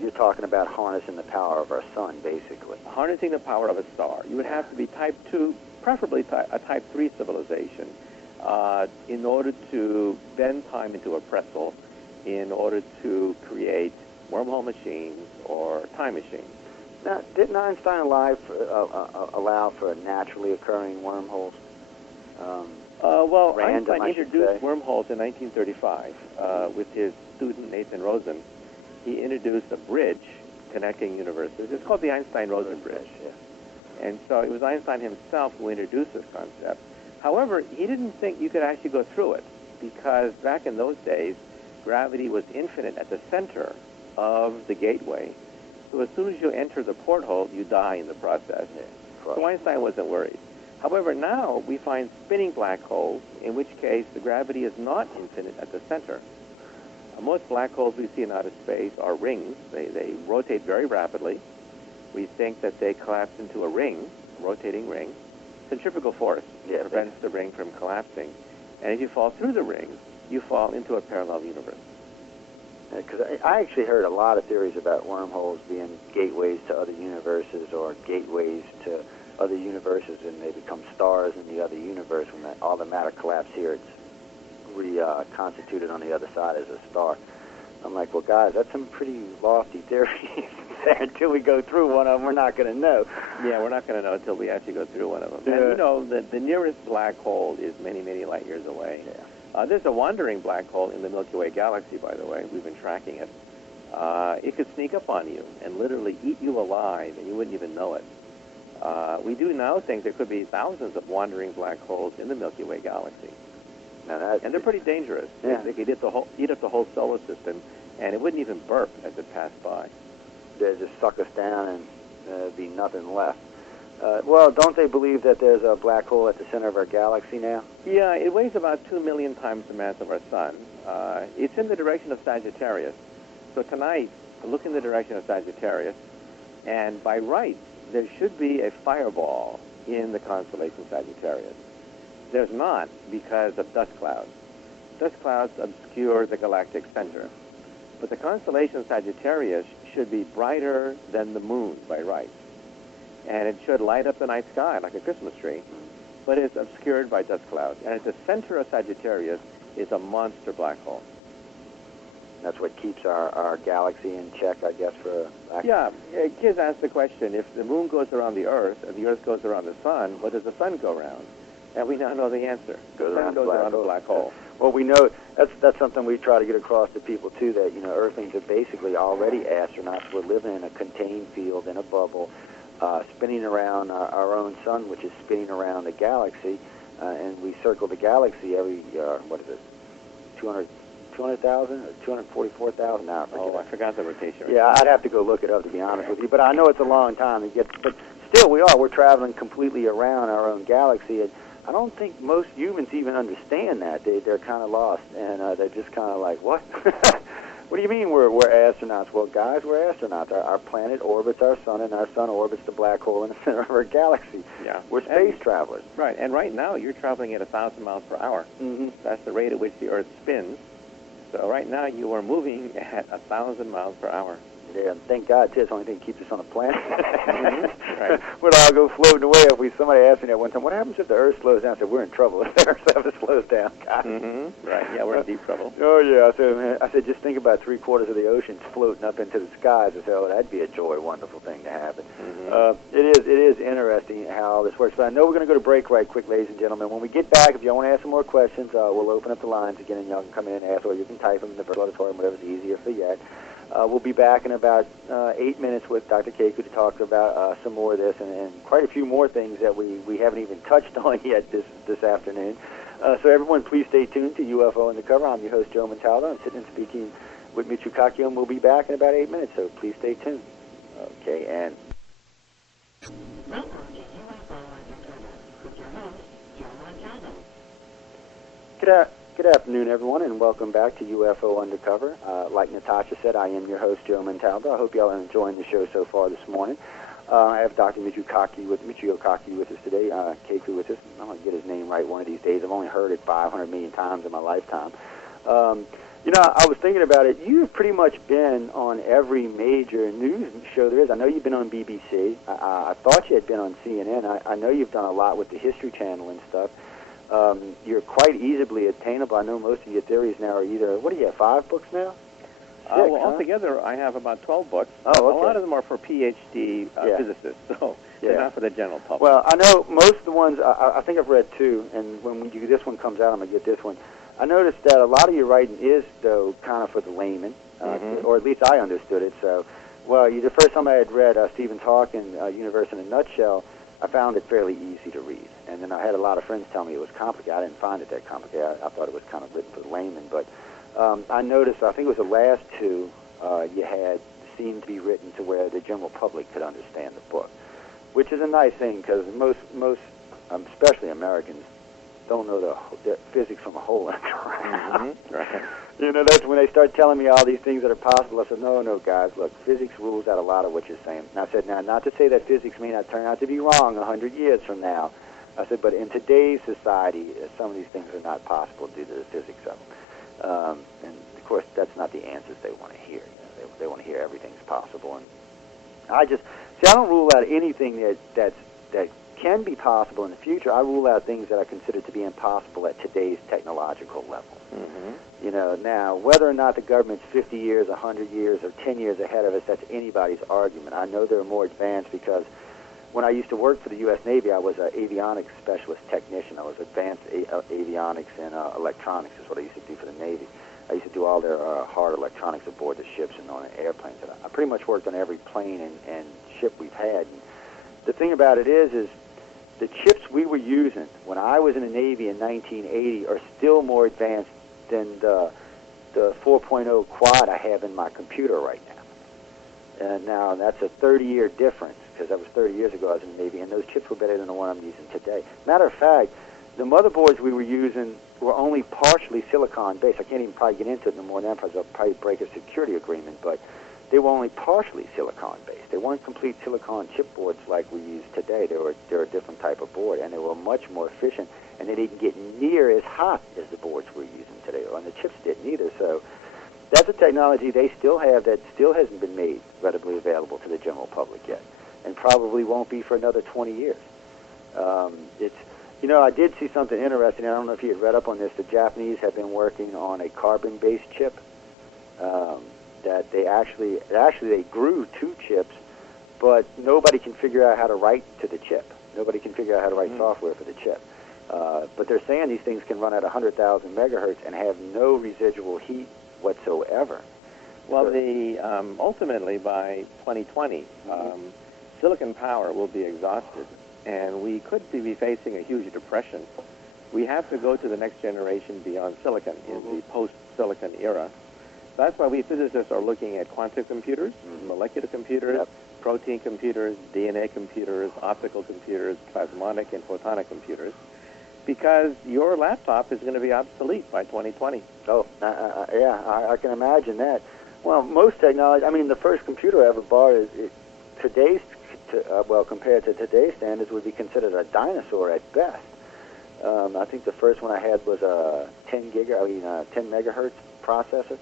You're talking about harnessing the power of our sun, basically. Harnessing the power of a star. You would have to be type 2, preferably a type 3 civilization, in order to bend time into a pretzel, in order to create wormhole machines or time machines. Now, didn't Einstein allow for naturally occurring wormholes? Well, Random, Einstein I should introduced say. wormholes in 1935 with his student Nathan Rosen. He introduced a bridge connecting universes. It's called the Einstein-Rosen bridge. Yeah. And so it was Einstein himself who introduced this concept. However, he didn't think you could actually go through it because back in those days, gravity was infinite at the center of the gateway. So as soon as you enter the porthole, you die in the process. Yeah. So Einstein wasn't worried. However, now we find spinning black holes, in which case the gravity is not infinite at the center. Most black holes we see in outer space are rings. They rotate very rapidly. We think that they collapse into a ring, a rotating ring. Centrifugal force prevents the ring from collapsing. And if you fall through the ring, you fall into a parallel universe. Because I actually heard a lot of theories about wormholes being gateways to other universes or gateways to other universes, and they become stars in the other universe. When all the matter collapses here, it's reconstituted on the other side as a star. I'm like, well, guys, that's some pretty lofty theories there. Until we go through one of them, we're not going to know. Yeah, we're not going to know until we actually go through one of them. Yeah. And you know, the nearest black hole is many, many light years away. Yeah. There's a wandering black hole in the Milky Way galaxy, by the way. We've been tracking it. It could sneak up on you and literally eat you alive, and you wouldn't even know it. We do now think there could be thousands of wandering black holes in the Milky Way galaxy. And they're pretty dangerous. Yeah. They could eat up the whole solar system, and it wouldn't even burp as it passed by. They just suck us down and there'd be nothing left. Well, don't they believe that there's a black hole at the center of our galaxy now? Yeah, it weighs about 2 million times the mass of our sun. It's in the direction of Sagittarius. So tonight, look in the direction of Sagittarius, and by rights, there should be a fireball in the constellation Sagittarius. There's not because of dust clouds. Dust clouds obscure the galactic center. But the constellation Sagittarius should be brighter than the moon by rights. And it should light up the night sky like a Christmas tree, but it's obscured by dust clouds. And at the center of Sagittarius is a monster black hole. That's what keeps our galaxy in check, I guess, for... Yeah, kids ask the question, if the moon goes around the Earth and the Earth goes around the sun, what does the sun go around? And we now know the answer. The sun goes around a black hole. Well, we know that's something we try to get across to people, too, that, Earthlings are basically already astronauts. We're living in a contained field, in a bubble, spinning around our own sun, which is spinning around the galaxy, and we circle the galaxy every, 200,000 or 244,000 now. I forgot the rotation. Yeah, I'd have to go look it up, to be honest with you, but I know it's a long time to get, but still we're traveling completely around our own galaxy, and I don't think most humans even understand that. They're kind of lost, and they're just kind of like, what? What do you mean we're astronauts? Well, guys, we're astronauts. Our planet orbits our sun, and our sun orbits the black hole in the center of our galaxy. Yeah. We're space travelers. Right, and right now you're traveling at 1,000 miles per hour. Mm-hmm. That's the rate at which the Earth spins. So right now you are moving at 1,000 miles per hour. Yeah, and thank God, too. It's the only thing that keeps us on the planet. Mm-hmm. Right. We'd all go floating away if somebody asked me that one time, what happens if the Earth slows down? I said, we're in trouble if the Earth ever slows down, guys. Mm-hmm. Right, yeah, we're in deep trouble. Oh, yeah. I said, just think about 3/4 of the oceans floating up into the skies. I said, oh, that'd be a joy, wonderful thing to happen. Mm-hmm. It is interesting how all this works. But I know we're going to go to break right quick, ladies and gentlemen. When we get back, if y'all want to ask some more questions, we'll open up the lines again, and y'all can come in and ask, or you can type them in the virtual auditorium, whatever's easier for you. We'll be back in about 8 minutes with Dr. Kaku to talk about some more of this and quite a few more things that we haven't even touched on yet this afternoon. So everyone, please stay tuned to UFO Undercover. I'm your host, Joe Montaldo. I'm sitting and speaking with Michio, and we'll be back in about 8 minutes, so please stay tuned. Okay, and... Good afternoon, everyone, and welcome back to UFO Undercover. Like Natasha said, I am your host, Joe Montaldo. I hope y'all are enjoying the show so far this morning. I have Dr. Michio with us today, kaku with us. I'm going to get his name right one of these days. I've only heard it 500 million times in my lifetime. I was thinking about it. You've pretty much been on every major news show there is. I know you've been on BBC. I thought you had been on CNN. I know you've done a lot with the History Channel and stuff. You're quite easily attainable. I know most of your theories now are either, what do you have, 5 books now? Well, altogether, I have about 12 books. Oh, okay. A lot of them are for PhD physicists, so they're not for the general public. Well, I know most of the ones, I think I've read 2, and when this one comes out, I'm going to get this one. I noticed that a lot of your writing is, though, kind of for the layman, or at least I understood it. So, the first time I had read Stephen Hawking, Universe in a Nutshell, I found it fairly easy to read. And then I had a lot of friends tell me it was complicated. I didn't find it that complicated. I thought it was kind of written for the layman. But I noticed, I think it was the last 2 you had seemed to be written to where the general public could understand the book, which is a nice thing because most especially Americans, don't know the physics from a hole in the ground. Right. That's when they start telling me all these things that are possible. I said, no, guys, look, physics rules out a lot of what you're saying. And I said, now, not to say that physics may not turn out to be wrong 100 years from now. I said, but in today's society, some of these things are not possible due to the physics of them. And, of course, that's not the answers they want to hear. They want to hear everything's possible. And I don't rule out anything that can be possible in the future. I rule out things that I consider to be impossible at today's technological level. Now, whether or not the government's 50 years, 100 years, or 10 years ahead of us, that's anybody's argument. I know they're more advanced because when I used to work for the U.S. Navy, I was an avionics specialist technician. I was advanced avionics and electronics is what I used to do for the Navy. I used to do all their hard electronics aboard the ships and on the airplanes. And I pretty much worked on every plane and ship we've had. And the thing about it is the chips we were using when I was in the Navy in 1980 are still more advanced than the 4.0 quad I have in my computer right now. And now that's a 30-year difference because that was 30 years ago I was in the Navy, and those chips were better than the one I'm using today. Matter of fact, the motherboards we were using were only partially silicon-based. I can't even probably get into it no more now because I'll probably break a security agreement, but they were only partially silicon-based. They weren't complete silicon chipboards like we use today. They're a different type of board, and they were much more efficient, and they didn't get near as hot as the boards we're using today, and the chips didn't either. So that's a technology they still have that still hasn't been made readily available to the general public yet, and probably won't be for another 20 years. I did see something interesting. I don't know if you had read up on this. The Japanese have been working on a carbon-based chip. That they grew 2 chips, but nobody can figure out how to write to the chip. Nobody can figure out how to write software for the chip. But they're saying these things can run at 100,000 megahertz and have no residual heat whatsoever. Well, ultimately by 2020, silicon power will be exhausted, and we could be facing a huge depression. We have to go to the next generation beyond silicon in the post-silicon era. That's why we physicists are looking at quantum computers, molecular computers, protein computers, DNA computers, optical computers, plasmonic and photonic computers, because your laptop is going to be obsolete by 2020. Oh, I can imagine that. Well, most technology, the first computer I ever bought compared to today's standards, would be considered a dinosaur at best. I think the first one I had was a 10 megahertz processor.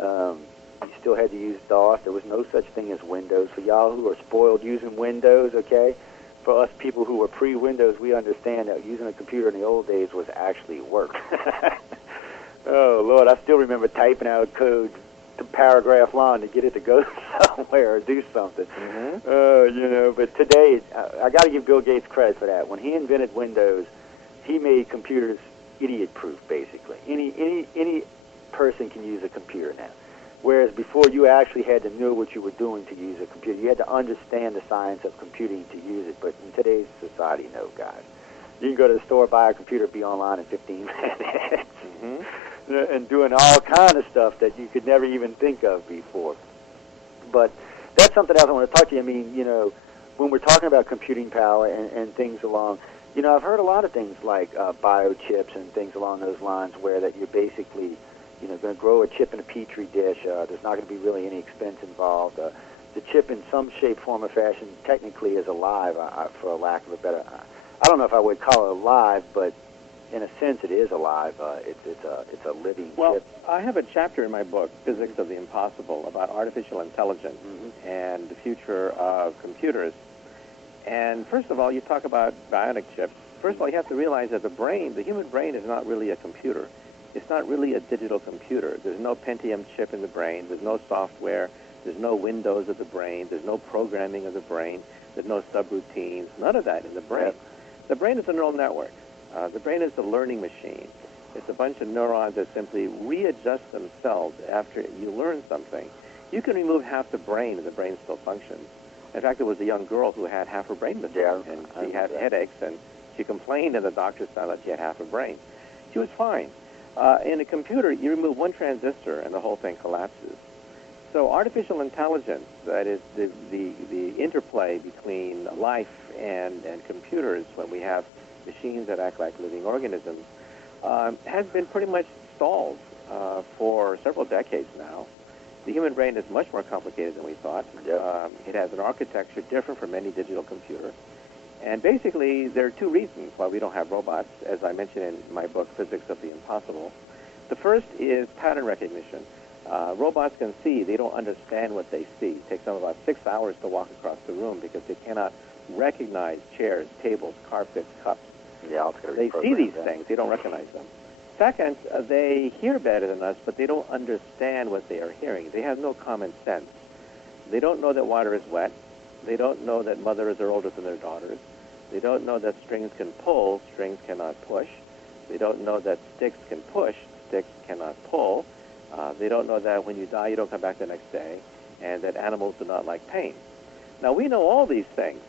You still had to use DOS. There was no such thing as Windows. For y'all who are spoiled using Windows, okay? For us people who were pre-Windows, we understand that using a computer in the old days was actually work. Oh, Lord, I still remember typing out code to paragraph long to get it to go somewhere or do something. But today, I got to give Bill Gates credit for that. When he invented Windows, he made computers idiot-proof, basically. Any person can use a computer now. Whereas before, you actually had to know what you were doing to use a computer. You had to understand the science of computing to use it. But in today's society, no, guys. You can go to the store, buy a computer, be online in 15 minutes. And doing all kind of stuff that you could never even think of before. But that's something else I want to talk to you. When we're talking about computing power and things along, I've heard a lot of things like biochips and things along those lines where that you're basically going to grow a chip in a petri dish. There's not going to be really any expense involved. the chip in some shape, form, or fashion technically is alive, for a lack of a better. I don't know if I would call it alive, but in a sense, it is alive. It's a living chip. I have a chapter in my book, Physics of the Impossible, about artificial intelligence and the future of computers. And first of all, you talk about bionic chips. First of all, you have to realize that the human brain is not really a computer. It's not really a digital computer. There's no Pentium chip in the brain. There's no software. There's no windows of the brain. There's no programming of the brain. There's no subroutines. None of that in the brain. The brain is a neural network. The brain is a learning machine. It's a bunch of neurons that simply readjust themselves after you learn something. You can remove half the brain and the brain still functions. In fact, there was a young girl who had half her brain missing, and she had headaches, and she complained, and the doctors found out she had half her brain. She was fine. In a computer, you remove one transistor, and the whole thing collapses. So artificial intelligence, that is the interplay between life and computers, when we have machines that act like living organisms, has been pretty much stalled for several decades now. The human brain is much more complicated than we thought. It has an architecture different from any digital computer. And basically, there are two reasons why we don't have robots, as I mentioned in my book, Physics of the Impossible. The first is pattern recognition. Robots can see. They don't understand what they see. It takes them about 6 hours to walk across the room because they cannot recognize chairs, tables, carpets, cups. They see these things. They don't recognize them. Second, they hear better than us, but they don't understand what they are hearing. They have no common sense. They don't know that water is wet. They don't know that mothers are older than their daughters. They don't know that strings can pull, strings cannot push. They don't know that sticks can push, sticks cannot pull. They don't know that when you die, you don't come back the next day, and that animals do not like pain. Now, we know all these things.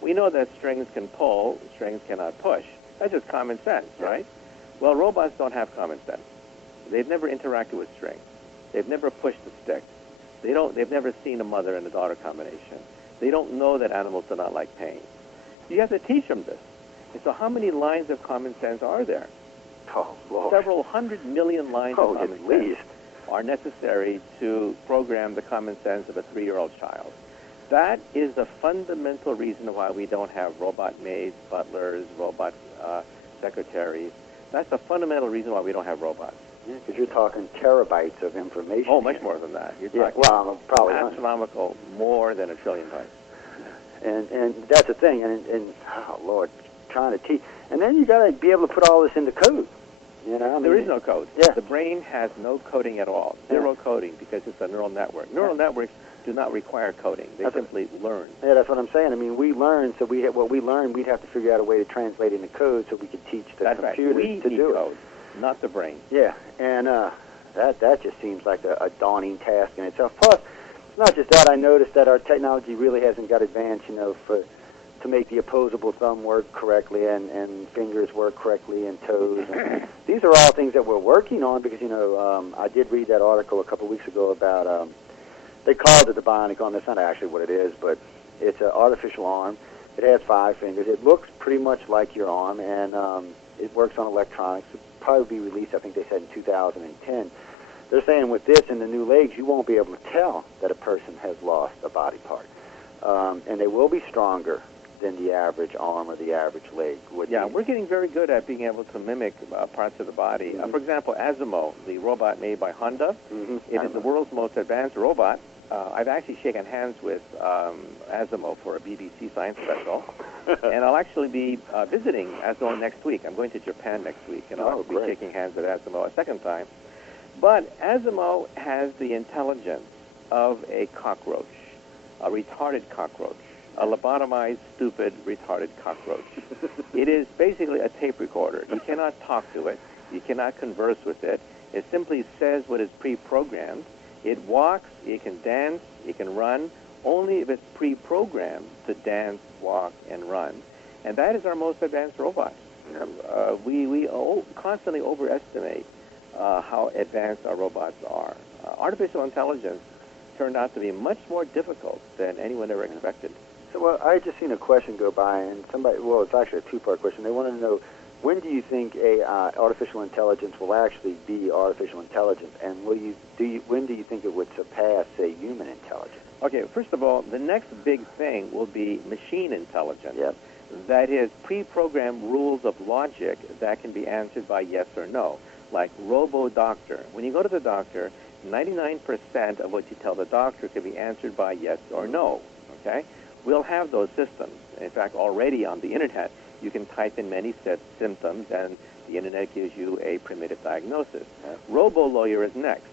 We know that strings can pull, strings cannot push. That's just common sense, right? Well, robots don't have common sense. They've never interacted with strings. They've never pushed a stick. They've never seen a mother and a daughter combination. They don't know that animals do not like pain. You have to teach them this. And so how many lines of common sense are there? Oh, Lord. Several 100 million lines of common sense are necessary to program the common sense of a 3-year-old child. That is the fundamental reason why we don't have robot maids, butlers, robot secretaries. That's the fundamental reason why we don't have robots. Because you're talking terabytes of information. Oh, much more than that. You're talking probably astronomical, more than 1 trillion bytes. And that's the thing. And oh, Lord, trying to teach. And then you got to be able to put all this into code. You know, there is no code. Yeah. The brain has no coding at all. Zero coding, because it's a neural network. Neural networks do not require coding. They simply learn. Yeah, that's what I'm saying. I mean, we learn, so what we learn, we'd have to figure out a way to translate into code so we could teach the computers to do code, it. Not the brain. Yeah, and that just seems like a daunting task in itself. Plus, it's not just that. I noticed that our technology really hasn't got advanced, to make the opposable thumb work correctly and fingers work correctly and toes. And these are all things that we're working on because, I did read that article a couple weeks ago about, they called it the bionic arm. That's not actually what it is, but it's an artificial arm. It has 5 fingers. It looks pretty much like your arm, and it works on electronics. It'll probably be released, I think they said, in 2010. They're saying with this and the new legs, you won't be able to tell that a person has lost a body part. And they will be stronger than the average arm or the average leg would be. We're getting very good at being able to mimic parts of the body. For example, Asimo, the robot made by Honda, it is the world's most advanced robot. I've actually shaken hands with Asimo for a BBC Science special, and I'll actually be visiting Asimo next week. I'm going to Japan next week, and I'll be shaking hands with Asimo a second time. But Asimo has the intelligence of a cockroach, a retarded cockroach. A lobotomized, stupid, retarded cockroach. It is basically a tape recorder. You cannot talk to it. You cannot converse with it. It simply says what is pre-programmed. It walks, it can dance, it can run, only if it's pre-programmed to dance, walk, and run. And that is our most advanced robot. We constantly overestimate how advanced our robots are. Artificial intelligence turned out to be much more difficult than anyone ever expected. Well, I just seen a question go by, and it's actually a 2-part question. They wanted to know, when do you think artificial intelligence will actually be artificial intelligence, and when do you think it would surpass, say, human intelligence? Okay, first of all, the next big thing will be machine intelligence. Yep. That is pre-programmed rules of logic that can be answered by yes or no, like robo-doctor. When you go to the doctor, 99% of what you tell the doctor can be answered by yes or no, okay? We'll have those systems. In fact, already on the Internet, you can type in many symptoms, and the Internet gives you a primitive diagnosis. Robo-lawyer is next.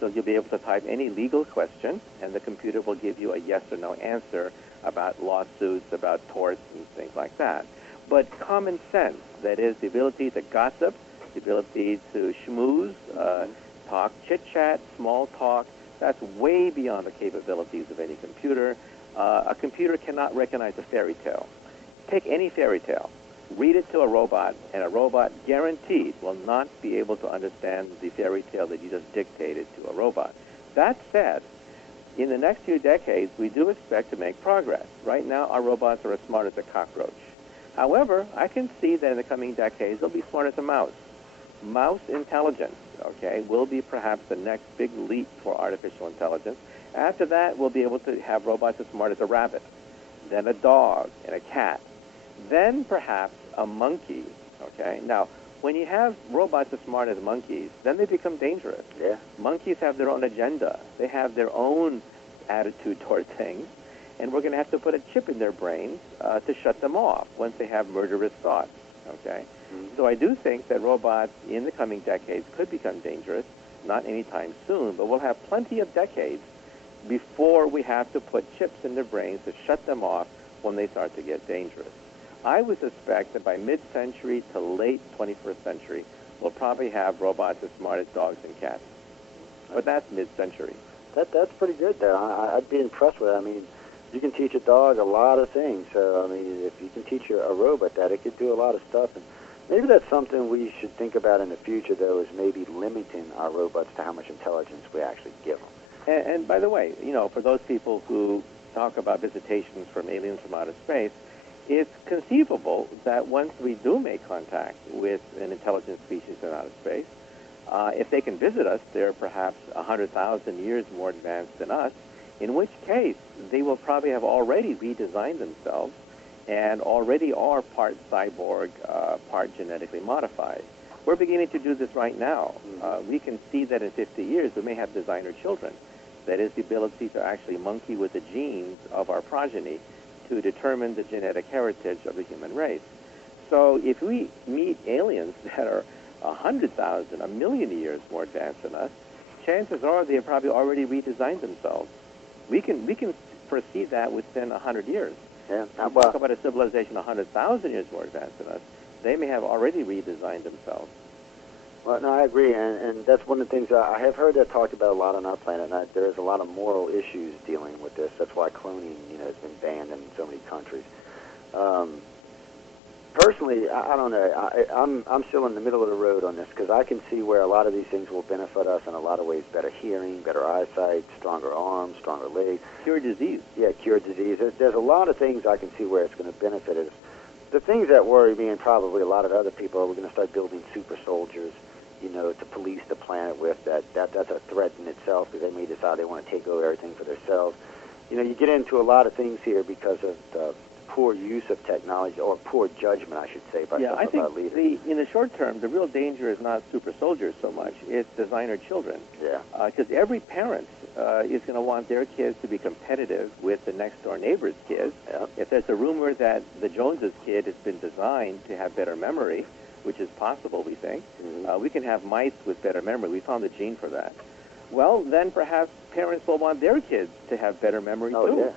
So you'll be able to type any legal question, and the computer will give you a yes or no answer about lawsuits, about torts, and things like that. But common sense, that is the ability to gossip, the ability to schmooze, talk, chit-chat, small talk, that's way beyond the capabilities of any computer. A computer cannot recognize a fairy tale. Take any fairy tale, read it to a robot, and a robot guaranteed will not be able to understand the fairy tale that you just dictated to a robot. That said, in the next few decades, we do expect to make progress. Right now, our robots are as smart as a cockroach. However, I can see that in the coming decades, they'll be smart as a mouse. Mouse intelligence, okay, will be perhaps the next big leap for artificial intelligence. After that, we'll be able to have robots as smart as a rabbit, then a dog and a cat, then perhaps a monkey, okay? Now, when you have robots as smart as monkeys, then they become dangerous. Yeah. Monkeys have their own agenda. They have their own attitude toward things, and we're going to have to put a chip in their brains to shut them off once they have murderous thoughts, okay? Mm-hmm. So I do think that robots in the coming decades could become dangerous, not anytime soon, but we'll have plenty of decades before we have to put chips in their brains to shut them off when they start to get dangerous. I would suspect that by mid-century to late 21st century, we'll probably have robots as smart as dogs and cats. But that's mid-century. That's pretty good, though. I'd be impressed with it. I mean, you can teach a dog a lot of things. So, I mean, if you can teach a robot that, it could do a lot of stuff. And maybe that's something we should think about in the future, though, is maybe limiting our robots to how much intelligence we actually give them. And by the way, you know, for those people who talk about visitations from aliens from outer space, it's conceivable that once we do make contact with an intelligent species in outer space, if they can visit us, they're perhaps 100,000 years more advanced than us, in which case they will probably have already redesigned themselves and already are part cyborg, part genetically modified. We're beginning to do this right now. We can see that in 50 years we may have designer children. That is the ability to actually monkey with the genes of our progeny to determine the genetic heritage of the human race. So if we meet aliens that are 100,000, 1 million years more advanced than us, chances are they have probably already redesigned themselves. We can foresee that within 100 years. Yeah. If we talk about a civilization 100,000 years more advanced than us, they may have already redesigned themselves. Well, no, I agree, and that's one of the things I have heard that talked about a lot on our planet. And there is a lot of moral issues dealing with this. That's why cloning, has been banned in so many countries. Personally, I don't know. I'm still in the middle of the road on this because I can see where a lot of these things will benefit us in a lot of ways: better hearing, better eyesight, stronger arms, stronger legs. Cure disease. Yeah, cure disease. There's a lot of things I can see where it's going to benefit us. The things that worry me and probably a lot of other people are we're going to start building super soldiers, to police the planet with. That's a threat in itself because they may decide they want to take over everything for themselves. You get into a lot of things here because of the poor use of technology, or poor judgment, I should say, by some of our leaders. In the short term, the real danger is not super soldiers so much. It's designer children. Yeah. Because every parent is going to want their kids to be competitive with the next-door neighbor's kids. Yeah. If there's a rumor that the Joneses' kid has been designed to have better memory, which is possible, we think, we can have mice with better memory. We found the gene for that. Well, then perhaps parents will want their kids to have better memory, too. Yeah.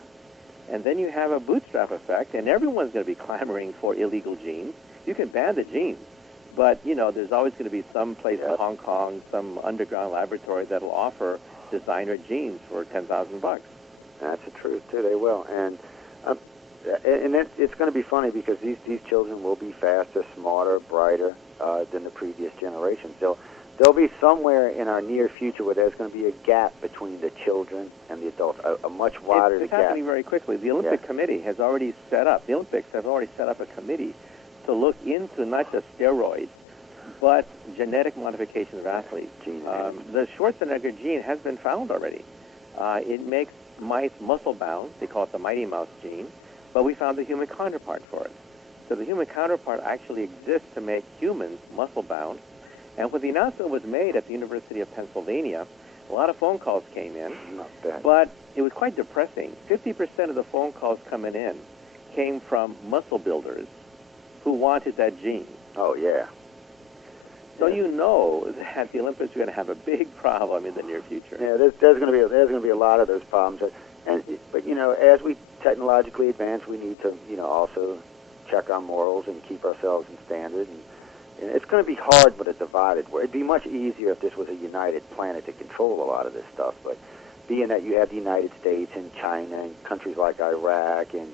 And then you have a bootstrap effect, and everyone's going to be clamoring for illegal genes. You can ban the genes, but, there's always going to be some place in Hong Kong, some underground laboratory that'll offer designer genes for $10,000. That's the truth, too. They will. And it's going to be funny because these children will be faster, smarter, brighter than the previous generations. There'll be somewhere in our near future where there's going to be a gap between the children and the adults, a much wider gap. It's gap. happening very quickly. The Olympic Committee has already set up, the Olympics have already set up a committee to look into not just steroids, but genetic modification of athletes. The Schwarzenegger gene has been found already. It makes mice muscle-bound. They call it the mighty mouse gene, but we found the human counterpart for it. So the human counterpart actually exists to make humans muscle-bound. And when the announcement was made at the University of Pennsylvania, a lot of phone calls came in, but it was quite depressing. 50% of the phone calls coming in came from muscle builders who wanted that gene. Oh, yeah. So you know that the Olympics are going to have a big problem in the near future. Yeah, there's going to be a lot of those problems. But you know, as we technologically advance, we need to also check our morals and keep ourselves in standard. And it's going to be hard, but a divided world. It'd be much easier if this was a united planet to control a lot of this stuff. But being that you have the United States and China and countries like Iraq, and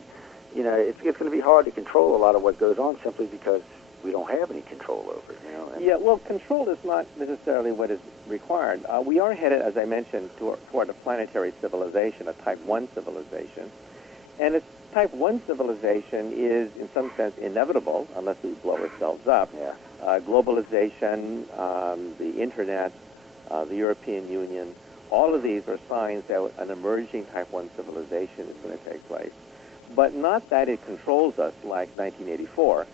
it's going to be hard to control a lot of what goes on simply because we don't have any control over it. Yeah, well, control is not necessarily what is required. We are headed, as I mentioned, toward a planetary civilization, a Type 1 civilization. And a Type 1 civilization is, in some sense, inevitable unless we blow ourselves up. Yeah. Globalization, the Internet, the European Union, all of these are signs that an emerging Type 1 civilization is going to take place. But not that it controls us like 1984.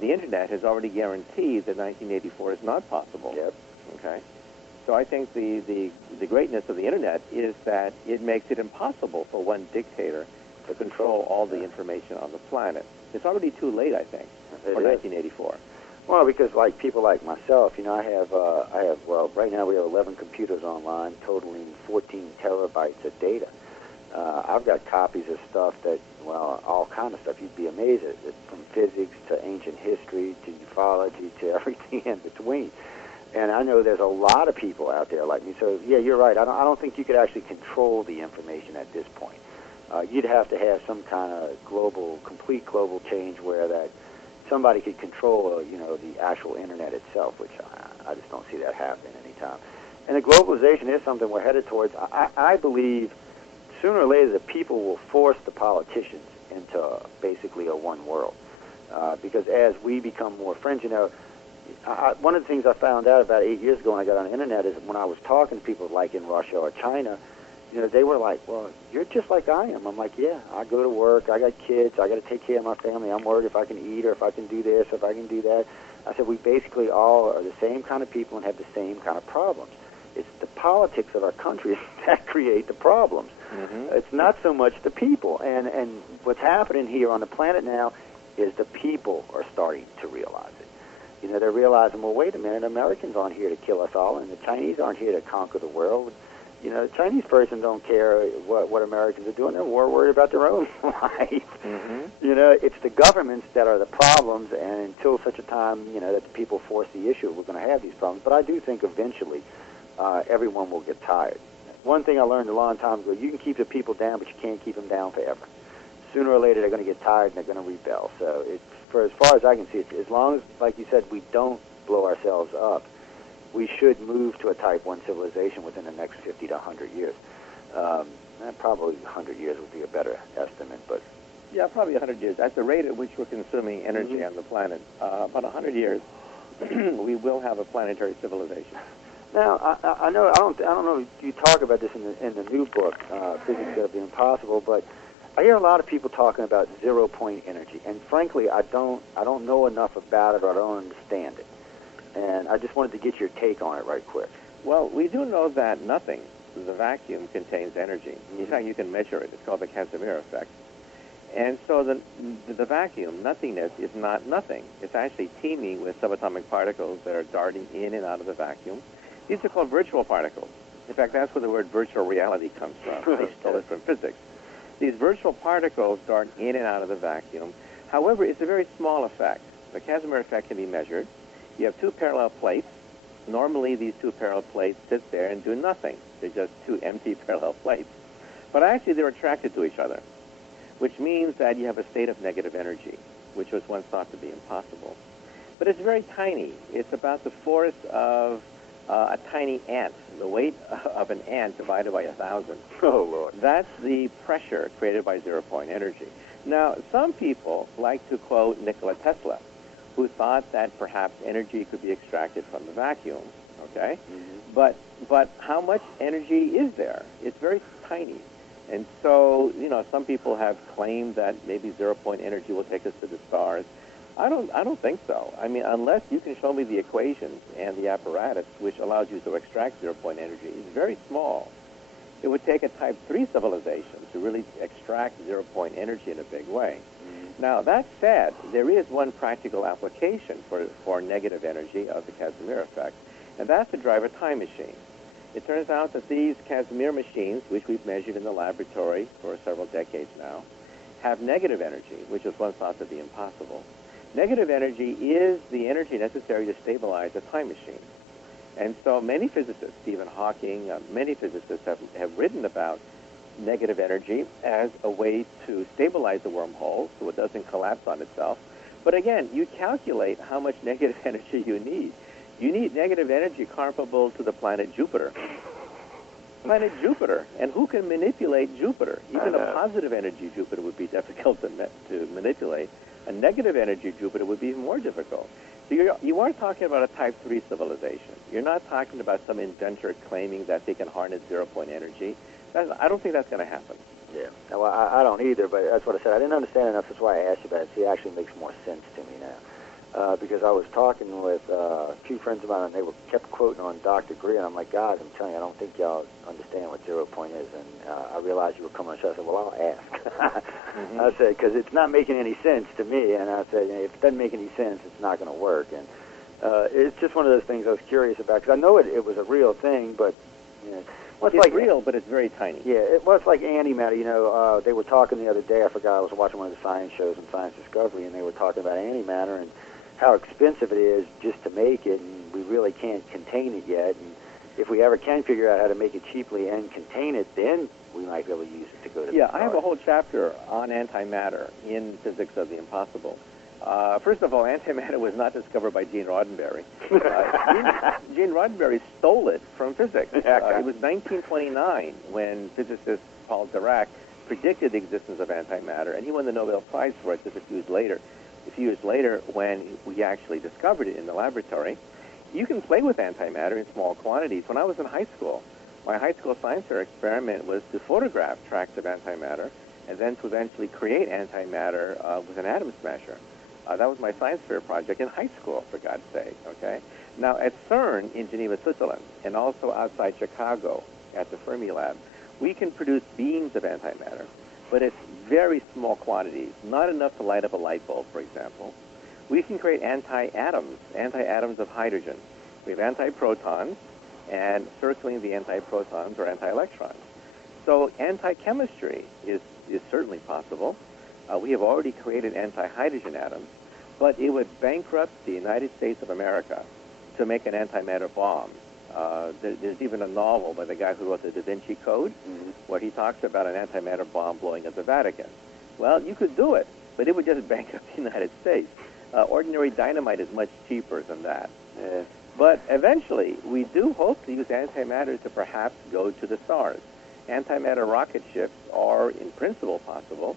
The Internet has already guaranteed that 1984 is not possible. Yep. Okay. So I think the greatness of the Internet is that it makes it impossible for one dictator to control all the information on the planet. It's already too late, I think, for 1984. Well, because like people like myself, I have right now we have 11 computers online, totaling 14 terabytes of data. I've got copies of stuff that, all kind of stuff. You'd be amazed at it, from physics to ancient history to ufology to everything in between. And I know there's a lot of people out there like me. So yeah, you're right. I don't think you could actually control the information at this point. You'd have to have some kind of complete global change where that somebody could control, the actual Internet itself, which I just don't see that happening anytime. And the globalization is something we're headed towards. I believe sooner or later the people will force the politicians into basically a one world. Because as we become more friends, one of the things I found out about 8 years ago when I got on the Internet is when I was talking to people like in Russia or China, they were like, well, you're just like I am. I'm like, yeah, I go to work, I got kids, I got to take care of my family, I'm worried if I can eat or if I can do this, or if I can do that. I said, we basically all are the same kind of people and have the same kind of problems. It's the politics of our country that create the problems. Mm-hmm. It's not so much the people. And what's happening here on the planet now is the people are starting to realize it. They're realizing, well, wait a minute, Americans aren't here to kill us all, and the Chinese aren't here to conquer the world. The Chinese person don't care what Americans are doing. They're more worried about their own life. Mm-hmm. It's the governments that are the problems, and until such a time, that the people force the issue, we're going to have these problems. But I do think eventually everyone will get tired. One thing I learned a long time ago, you can keep the people down, but you can't keep them down forever. Sooner or later, they're going to get tired and they're going to rebel. So for as far as I can see, as long as, like you said, we don't blow ourselves up, we should move to a Type 1 civilization within the next 50 to 100 years. Probably 100 years would be a better estimate, but... Yeah, probably 100 years. At the rate at which we're consuming energy on the planet, about 100 years, we will have a planetary civilization. Now, I know I don't know if you talk about this in the new book, Physics of the Impossible, but I hear a lot of people talking about zero-point energy, and frankly, I don't know enough about it, or I don't understand it. And I just wanted to get your take on it right quick. Well, we do know that nothing, the vacuum, contains energy. In fact, you can measure it. It's called the Casimir effect. And so the vacuum, nothingness, is not nothing. It's actually teeming with subatomic particles that are darting in and out of the vacuum. These are called virtual particles. In fact, that's where the word virtual reality comes from. They stole it from physics. These virtual particles dart in and out of the vacuum. However, it's a very small effect. The Casimir effect can be measured. You have two parallel plates. Normally, these two parallel plates sit there and do nothing. They're just two empty parallel plates. But actually, they're attracted to each other, which means that you have a state of negative energy, which was once thought to be impossible. But it's very tiny. It's about the force of a tiny ant, the weight of an ant divided by 1,000. Oh, Lord. That's the pressure created by zero-point energy. Now, some people like to quote Nikola Tesla, who thought that perhaps energy could be extracted from the vacuum, okay? Mm-hmm. But how much energy is there? It's very tiny. And so, some people have claimed that maybe zero-point energy will take us to the stars. I don't think so. I mean, unless you can show me the equations and the apparatus which allows you to extract zero-point energy, it's very small. It would take a Type 3 civilization to really extract zero-point energy in a big way. Now, that said, there is one practical application for negative energy of the Casimir effect, and that's to drive a time machine. It turns out that these Casimir machines, which we've measured in the laboratory for several decades now, have negative energy, which was once thought to be impossible. Negative energy is the energy necessary to stabilize a time machine. And so many physicists, Stephen Hawking, many physicists have written about negative energy as a way to stabilize the wormhole so it doesn't collapse on itself. But again, you calculate how much negative energy you need. You need negative energy comparable to the planet Jupiter. Planet Jupiter. And who can manipulate Jupiter? Even a positive energy Jupiter would be difficult to manipulate. A negative energy Jupiter would be even more difficult. So you are talking about a Type 3 civilization. You're not talking about some inventor claiming that they can harness zero-point energy. I don't think that's going to happen. Yeah. Well, I don't either, but that's what I said. I didn't understand enough. That's why I asked you about it. See, it actually makes more sense to me now. Because I was talking with a few friends of mine, and they kept quoting on Dr. Greer, and I'm like, God, I'm telling you, I don't think y'all understand what 0 point is. And I realized you were coming on the show. I said, well, I'll ask. I said, because it's not making any sense to me. And I said, if it doesn't make any sense, it's not going to work. And it's just one of those things I was curious about, because I know it was a real thing, but, well, it's like real, but it's very tiny. Yeah, it's like antimatter. They were talking the other day, I forgot, I was watching one of the science shows on Science Discovery, and they were talking about antimatter and how expensive it is just to make it, and we really can't contain it yet. And if we ever can figure out how to make it cheaply and contain it, then we might be able to use it to go to the stars. I have a whole chapter on antimatter in Physics of the Impossible. First of all, antimatter was not discovered by Gene Roddenberry. Gene Roddenberry stole it from physics. It was 1929 when physicist Paul Dirac predicted the existence of antimatter, and he won the Nobel Prize for it just a few years later when we actually discovered it in the laboratory. You can play with antimatter in small quantities. When I was in high school, my high school science fair experiment was to photograph tracks of antimatter and then to eventually create antimatter with an atom smasher. That was my science fair project in high school, for God's sake, okay? Now, at CERN in Geneva, Switzerland, and also outside Chicago at the Fermi Lab, we can produce beams of antimatter, but it's very small quantities, not enough to light up a light bulb, for example. We can create anti-atoms of hydrogen. We have antiprotons, and circling the antiprotons are anti-electrons. So anti-chemistry is certainly possible. We have already created anti-hydrogen atoms, but it would bankrupt the United States of America to make an antimatter bomb. There's even a novel by the guy who wrote the Da Vinci Code, where he talks about an antimatter bomb blowing up the Vatican. Well, you could do it, but it would just bankrupt the United States. Ordinary dynamite is much cheaper than that. But eventually, we do hope to use antimatter to perhaps go to the stars. Antimatter rocket ships are, in principle, possible,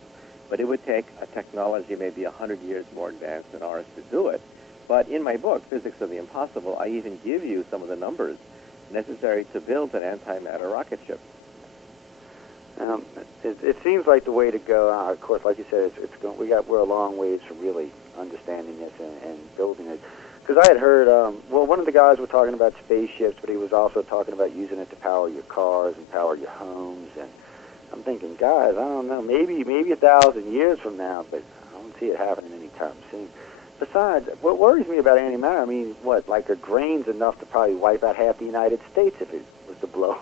but it would take a technology maybe 100 years more advanced than ours to do it. But in my book, Physics of the Impossible, I even give you some of the numbers necessary to build an antimatter rocket ship. It seems like the way to go. Of course, like you said, we're a long ways from really understanding this and building it. Because I had heard, one of the guys was talking about spaceships, but he was also talking about using it to power your cars and power your homes. And I'm thinking, guys, I don't know, maybe 1,000 years from now, but I don't see it happening anytime soon. Besides, what worries me about antimatter, I mean, like a grain's enough to probably wipe out half the United States if it was to blow.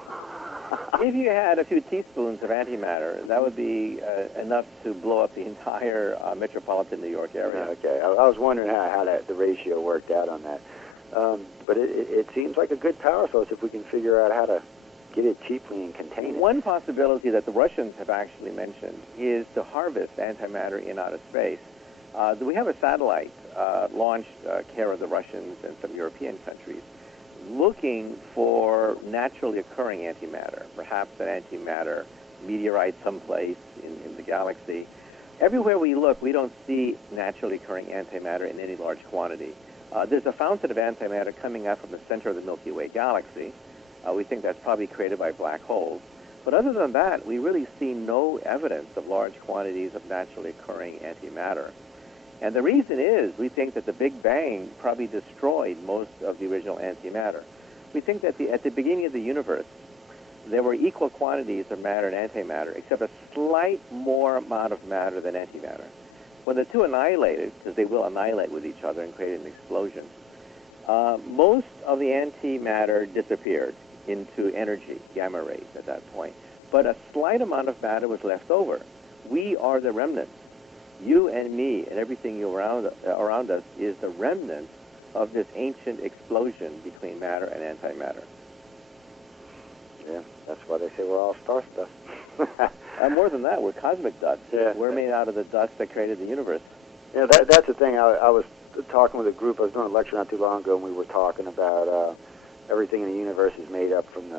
If you had a few teaspoons of antimatter, that would be enough to blow up the entire metropolitan New York area. Okay, I was wondering how the ratio worked out on that. But it seems like a good power source if we can figure out how to get it cheaply and contain it. One possibility that the Russians have actually mentioned is to harvest antimatter in outer space. We have a satellite launched care of the Russians and some European countries looking for naturally occurring antimatter, perhaps an antimatter meteorite someplace in the galaxy. Everywhere we look, we don't see naturally occurring antimatter in any large quantity. There's a fountain of antimatter coming out from the center of the Milky Way galaxy. We think that's probably created by black holes. But other than that, we really see no evidence of large quantities of naturally occurring antimatter. And the reason is we think that the Big Bang probably destroyed most of the original antimatter. We think that at the beginning of the universe, there were equal quantities of matter and antimatter, except a slight more amount of matter than antimatter. When the two annihilated, because they will annihilate with each other and create an explosion, most of the antimatter disappeared into energy, gamma rays at that point. But a slight amount of matter was left over. We are the remnants. You and me and everything around us is the remnant of this ancient explosion between matter and antimatter. Yeah, that's why they say we're all star stuff. And more than that, we're cosmic dust. Yeah. We're made out of the dust that created the universe. Yeah, that's the thing. I was talking with a group. I was doing a lecture not too long ago, and we were talking about everything in the universe is made up from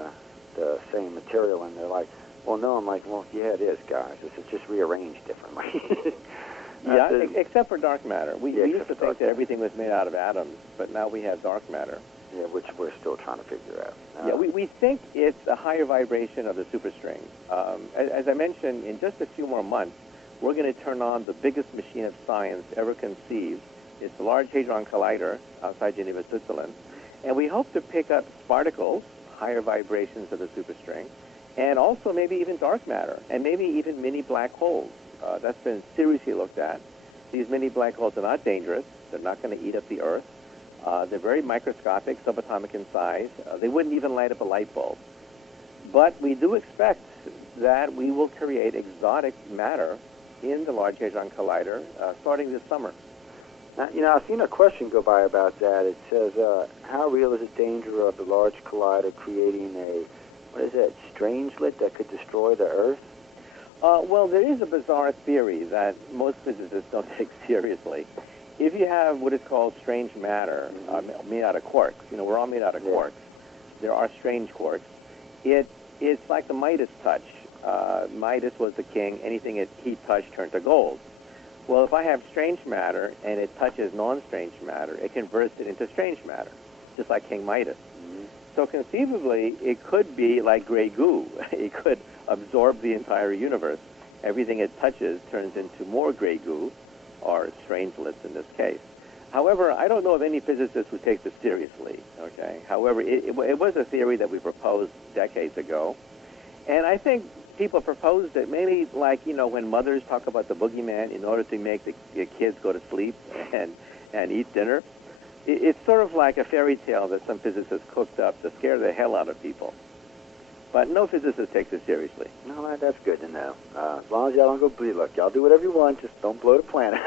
the same material, and they're like, well, no. I'm like, well, yeah, it is, guys. It's just rearranged differently. Yeah, except for dark matter. We used to think that matter. everything was made out of atoms, but now we have dark matter. Yeah, which we're still trying to figure out. Yeah, we think it's a higher vibration of the superstring. As I mentioned, in just a few more months, we're going to turn on the biggest machine of science ever conceived. It's the Large Hadron Collider outside Geneva, Switzerland. And we hope to pick up particles, higher vibrations of the superstring, and also maybe even dark matter, and maybe even mini black holes. That's been seriously looked at. These mini black holes are not dangerous. They're not going to eat up the Earth. They're very microscopic, subatomic in size. They wouldn't even light up a light bulb. But we do expect that we will create exotic matter in the Large Hadron Collider starting this summer. Now, I've seen a question go by about that. It says, how real is the danger of the Large Collider creating strangelet that could destroy the Earth? Well, there is a bizarre theory that most physicists don't take seriously. If you have what is called strange matter made out of quarks, we're all made out of quarks. There are strange quarks. It's like the Midas touch. Midas was the king. Anything he touched turned to gold. Well, if I have strange matter and it touches non-strange matter, it converts it into strange matter, just like King Midas. So conceivably, it could be like gray goo. It could absorb the entire universe. Everything it touches turns into more gray goo, or strangelets in this case. However, I don't know of any physicist who takes this seriously, okay? However, it was a theory that we proposed decades ago. And I think people proposed it mainly like, when mothers talk about the boogeyman in order to make the kids go to sleep and eat dinner. It's sort of like a fairy tale that some physicists cooked up to scare the hell out of people. But no physicist takes it seriously. No, that's good to know. As long as y'all don't go bleed, look, y'all do whatever you want, just don't blow the planet.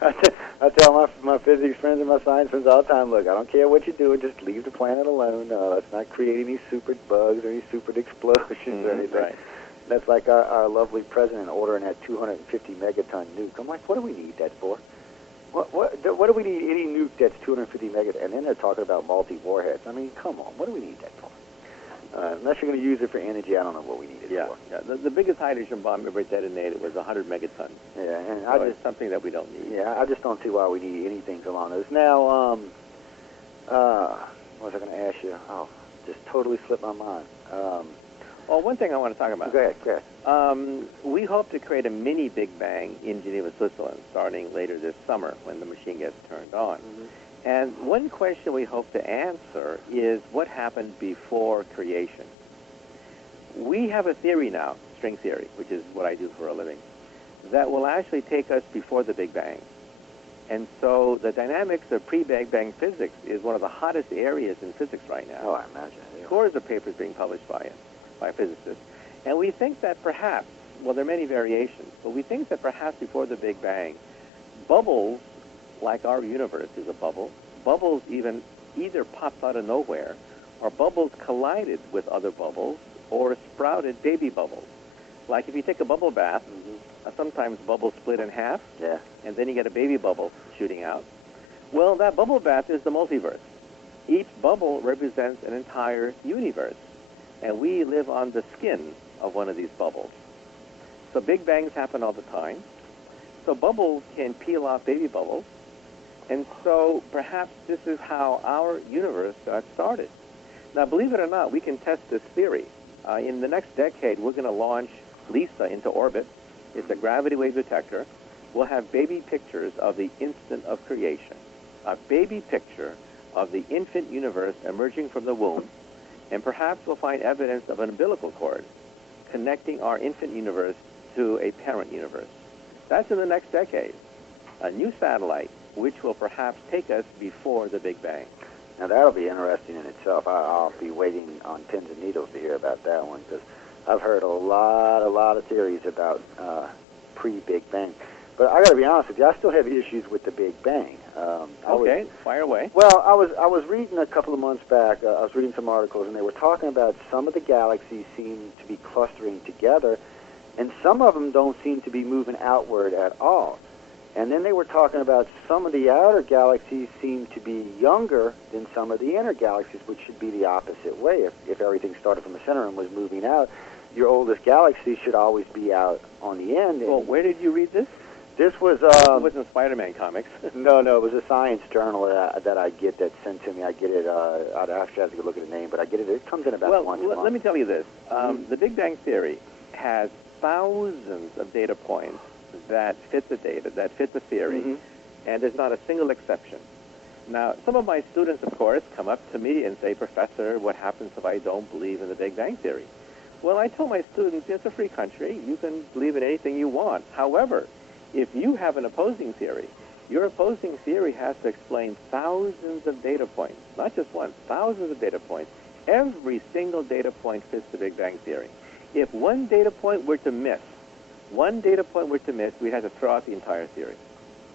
I tell my physics friends and my science friends all the time, look, I don't care what you're doing, just leave the planet alone. Let's not create any super bugs or any super explosions or anything. Right. That's like our lovely president ordering that 250 megaton nuke. I'm like, what do we need that for? What do we need any nuke that's 250 megaton? And then they're talking about multi-warheads. I mean, come on, what do we need that for? Unless you're going to use it for energy, I don't know what we need it for. Yeah. The biggest hydrogen bomb ever detonated was 100 megatons. Yeah, and so it's something that we don't need. Yeah, I just don't see why we need anything along those. Now, what was I going to ask you? Oh, just totally slipped my mind. One thing I want to talk about. Go ahead. We hope to create a mini Big Bang in Geneva, Switzerland, starting later this summer when the machine gets turned on. And one question we hope to answer is what happened before creation. We have a theory now, string theory, which is what I do for a living, that will actually take us before the Big Bang. And so the dynamics of pre-Big Bang physics is one of the hottest areas in physics right now. Oh, I imagine. Yeah. Scores of papers being published by physicists. And we think that perhaps, well, there are many variations, but we think that perhaps before the Big Bang, bubbles, like our universe is a bubble, bubbles either popped out of nowhere, or bubbles collided with other bubbles, or sprouted baby bubbles. Like if you take a bubble bath, sometimes bubbles split in half, and then you get a baby bubble shooting out. Well, that bubble bath is the multiverse. Each bubble represents an entire universe, and we live on the skin of one of these bubbles. So Big Bangs happen all the time. So bubbles can peel off baby bubbles, and so perhaps this is how our universe got started. Now, believe it or not, we can test this theory. In the next decade, we're going to launch LISA into orbit. It's a gravity wave detector. We'll have baby pictures of the instant of creation, a baby picture of the infant universe emerging from the womb, and perhaps we'll find evidence of an umbilical cord connecting our infant universe to a parent universe. That's in the next decade. A new satellite, which will perhaps take us before the Big Bang. Now, that'll be interesting in itself. I'll be waiting on pins and needles to hear about that one, because I've heard a lot of theories about pre-Big Bang. But I got to be honest with you, I still have issues with the Big Bang. Okay, fire away. Well, I was reading a couple of months back. I was reading some articles, and they were talking about some of the galaxies seem to be clustering together, and some of them don't seem to be moving outward at all. And then they were talking about some of the outer galaxies seem to be younger than some of the inner galaxies, which should be the opposite way. If everything started from the center and was moving out, your oldest galaxy should always be out on the end. Well, where did you read this? This was... it wasn't Spider-Man comics. No, it was a science journal that I get that's sent to me. I get it, I'd actually have to go look at the name, but I get it. It comes in about once a month. Let me tell you this. The Big Bang Theory has thousands of data points that fit the data, that fit the theory, and there's not a single exception. Now, some of my students, of course, come up to me and say, Professor, what happens if I don't believe in the Big Bang Theory? Well, I tell my students, it's a free country. You can believe in anything you want. However, if you have an opposing theory, your opposing theory has to explain thousands of data points, not just one, thousands of data points. Every single data point fits the Big Bang Theory. If one data point were to miss, we'd have to throw out the entire theory.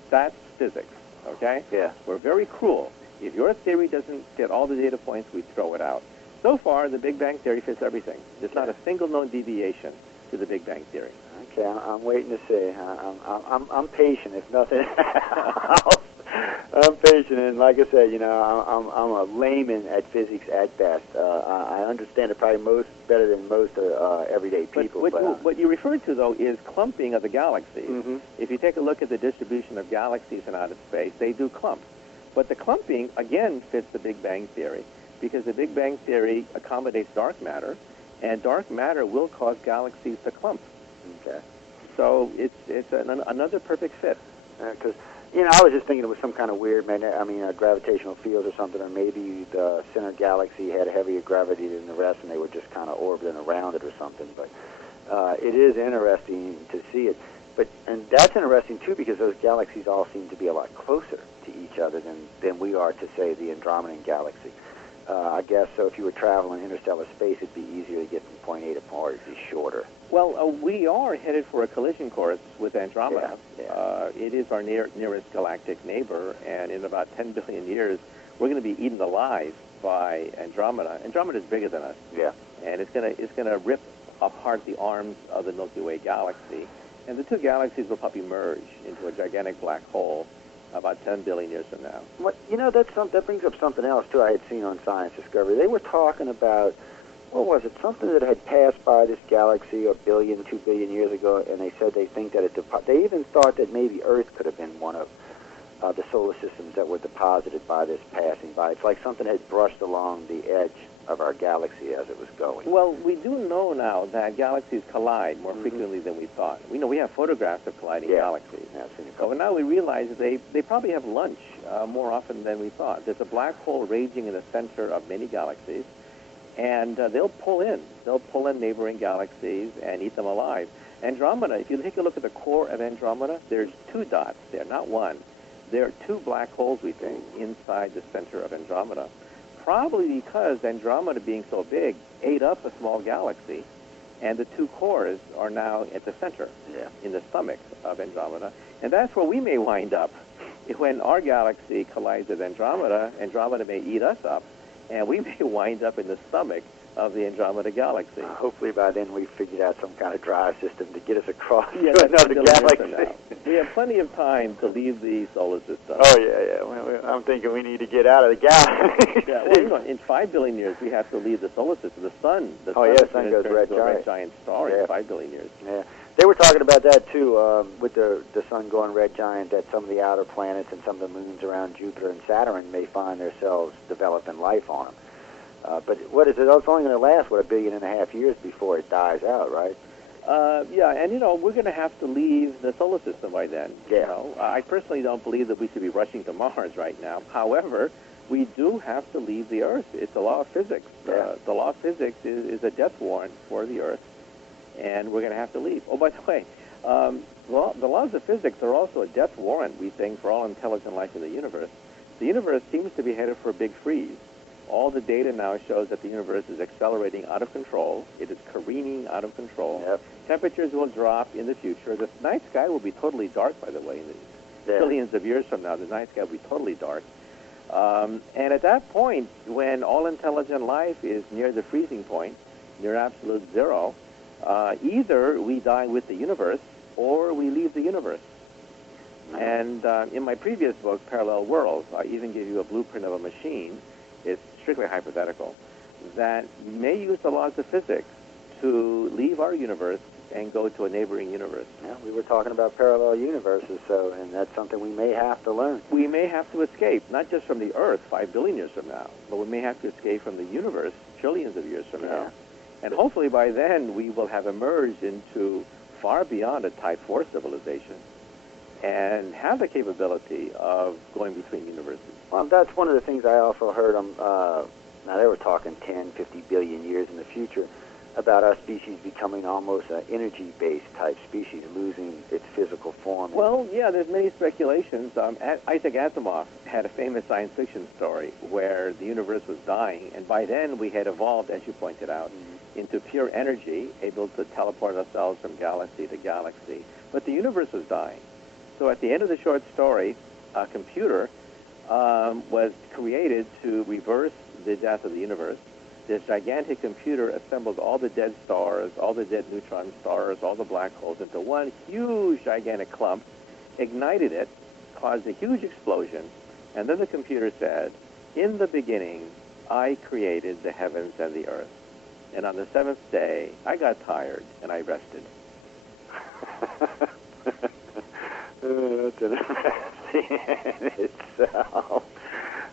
That's physics, okay? Yeah. We're very cruel. If your theory doesn't fit all the data points, we throw it out. So far, the Big Bang Theory fits everything. There's not a single known deviation to the Big Bang Theory. Okay, I'm waiting to see. I'm patient, if nothing else. I'm patient, and like I said, I'm a layman at physics at best. I understand it probably better than most everyday people. What you referred to, though, is clumping of the galaxies. If you take a look at the distribution of galaxies in outer space, they do clump. But the clumping, again, fits the Big Bang Theory, because the Big Bang Theory accommodates dark matter, and dark matter will cause galaxies to clump. Okay. So it's another perfect fit. Because, I was just thinking it was some kind of weird, gravitational field or something, or maybe the center galaxy had a heavier gravity than the rest, and they were just kind of orbiting around it or something. But it is interesting to see it. And that's interesting, too, because those galaxies all seem to be a lot closer to each other than we are to, say, the Andromedan galaxy. I guess, so if you were traveling interstellar space, it'd be easier to get from point A to point, it'd be shorter. Well, we are headed for a collision course with Andromeda. Yeah. It is our nearest galactic neighbor, and in about 10 billion years, we're going to be eaten alive by Andromeda. Andromeda is bigger than us. Yeah. And it's going to rip apart the arms of the Milky Way galaxy, and the two galaxies will probably merge into a gigantic black hole about 10 billion years from now. That brings up something else, too, I had seen on Science Discovery. They were talking about, what was it, something that had passed by this galaxy 2 billion years ago, and they said they think that they even thought that maybe Earth could have been one of the solar systems that were deposited by this passing by. It's like something had brushed along the edge of our galaxy as it was going. Well, we do know now that galaxies collide more frequently than we thought. We have photographs of colliding galaxies. Yeah, I've seen it. So now we realize that they probably have lunch more often than we thought. There's a black hole raging in the center of many galaxies, and they'll pull in neighboring galaxies and eat them alive. Andromeda, if you take a look at the core of Andromeda, there's two dots there, not one. There are two black holes, we think, inside the center of Andromeda. Probably because Andromeda, being so big, ate up a small galaxy, and the two cores are now at the center, in the stomach of Andromeda. And that's where we may wind up. When our galaxy collides with Andromeda, Andromeda may eat us up, and we may wind up in the stomach of the Andromeda galaxy. Hopefully by then we've figured out some kind of drive system to get us across to that's another galaxy. We have plenty of time to leave the solar system. Oh, yeah. Well, I'm thinking we need to get out of the galaxy. In 5 billion years, we have to leave the solar system. The sun. The sun goes red giant. Red giant star in 5 billion years. Yeah. They were talking about that, too, with the sun going red giant, that some of the outer planets and some of the moons around Jupiter and Saturn may find themselves developing life on them. But what is it? It's only going to last, what, 1.5 billion years before it dies out, right? Yeah, and we're going to have to leave the solar system by then. Yeah. I personally don't believe that we should be rushing to Mars right now. However, we do have to leave the Earth. It's a law of physics. Yeah. The law of physics is a death warrant for the Earth, and we're going to have to leave. Oh, by the way, the laws of physics are also a death warrant, we think, for all intelligent life in the universe. The universe seems to be headed for a big freeze. All the data now shows that the universe is accelerating out of control. It is careening out of control. Yep. Temperatures will drop in the future. The night sky will be totally dark, by the way. In the billions of years from now, the night sky will be totally dark. And at that point, when all intelligent life is near the freezing point, near absolute zero, either we die with the universe or we leave the universe. And in my previous book, Parallel Worlds, I even give you a blueprint of a machine. It's strictly hypothetical, that may use the laws of physics to leave our universe and go to a neighboring universe. Yeah, we were talking about parallel universes, and that's something we may have to learn. We may have to escape, not just from the Earth 5 billion years from now, but we may have to escape from the universe trillions of years from now. And hopefully by then we will have emerged into far beyond a Type 4 civilization and have the capability of going between universes. Well, that's one of the things I also heard them, now they were talking 10, 50 billion years in the future, about our species becoming almost an energy-based type species, losing its physical form. Well, yeah, there's many speculations. Isaac Asimov had a famous science fiction story where the universe was dying, and by then we had evolved, as you pointed out, into pure energy, able to teleport ourselves from galaxy to galaxy. But the universe was dying. So at the end of the short story, a computer was created to reverse the death of the universe. This gigantic computer assembled all the dead stars, all the dead neutron stars, all the black holes into one huge, gigantic clump, ignited it, caused a huge explosion, and then the computer said, "In the beginning, I created the heavens and the earth. And on the seventh day, I got tired and I rested." That's interesting in itself.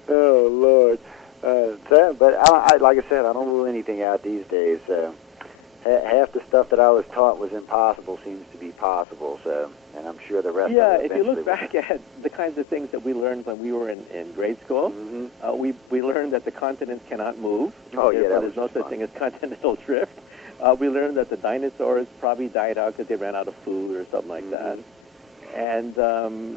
Oh, Lord. But like I said, I don't rule anything out these days. Half the stuff that I was taught was impossible seems to be possible. And I'm sure the rest of it. Yeah, if you look back at the kinds of things that we learned when we were in grade school, we learned that the continents cannot move. Oh, yeah, there's no such thing as continental drift. We learned that the dinosaurs probably died out because they ran out of food or something like that. And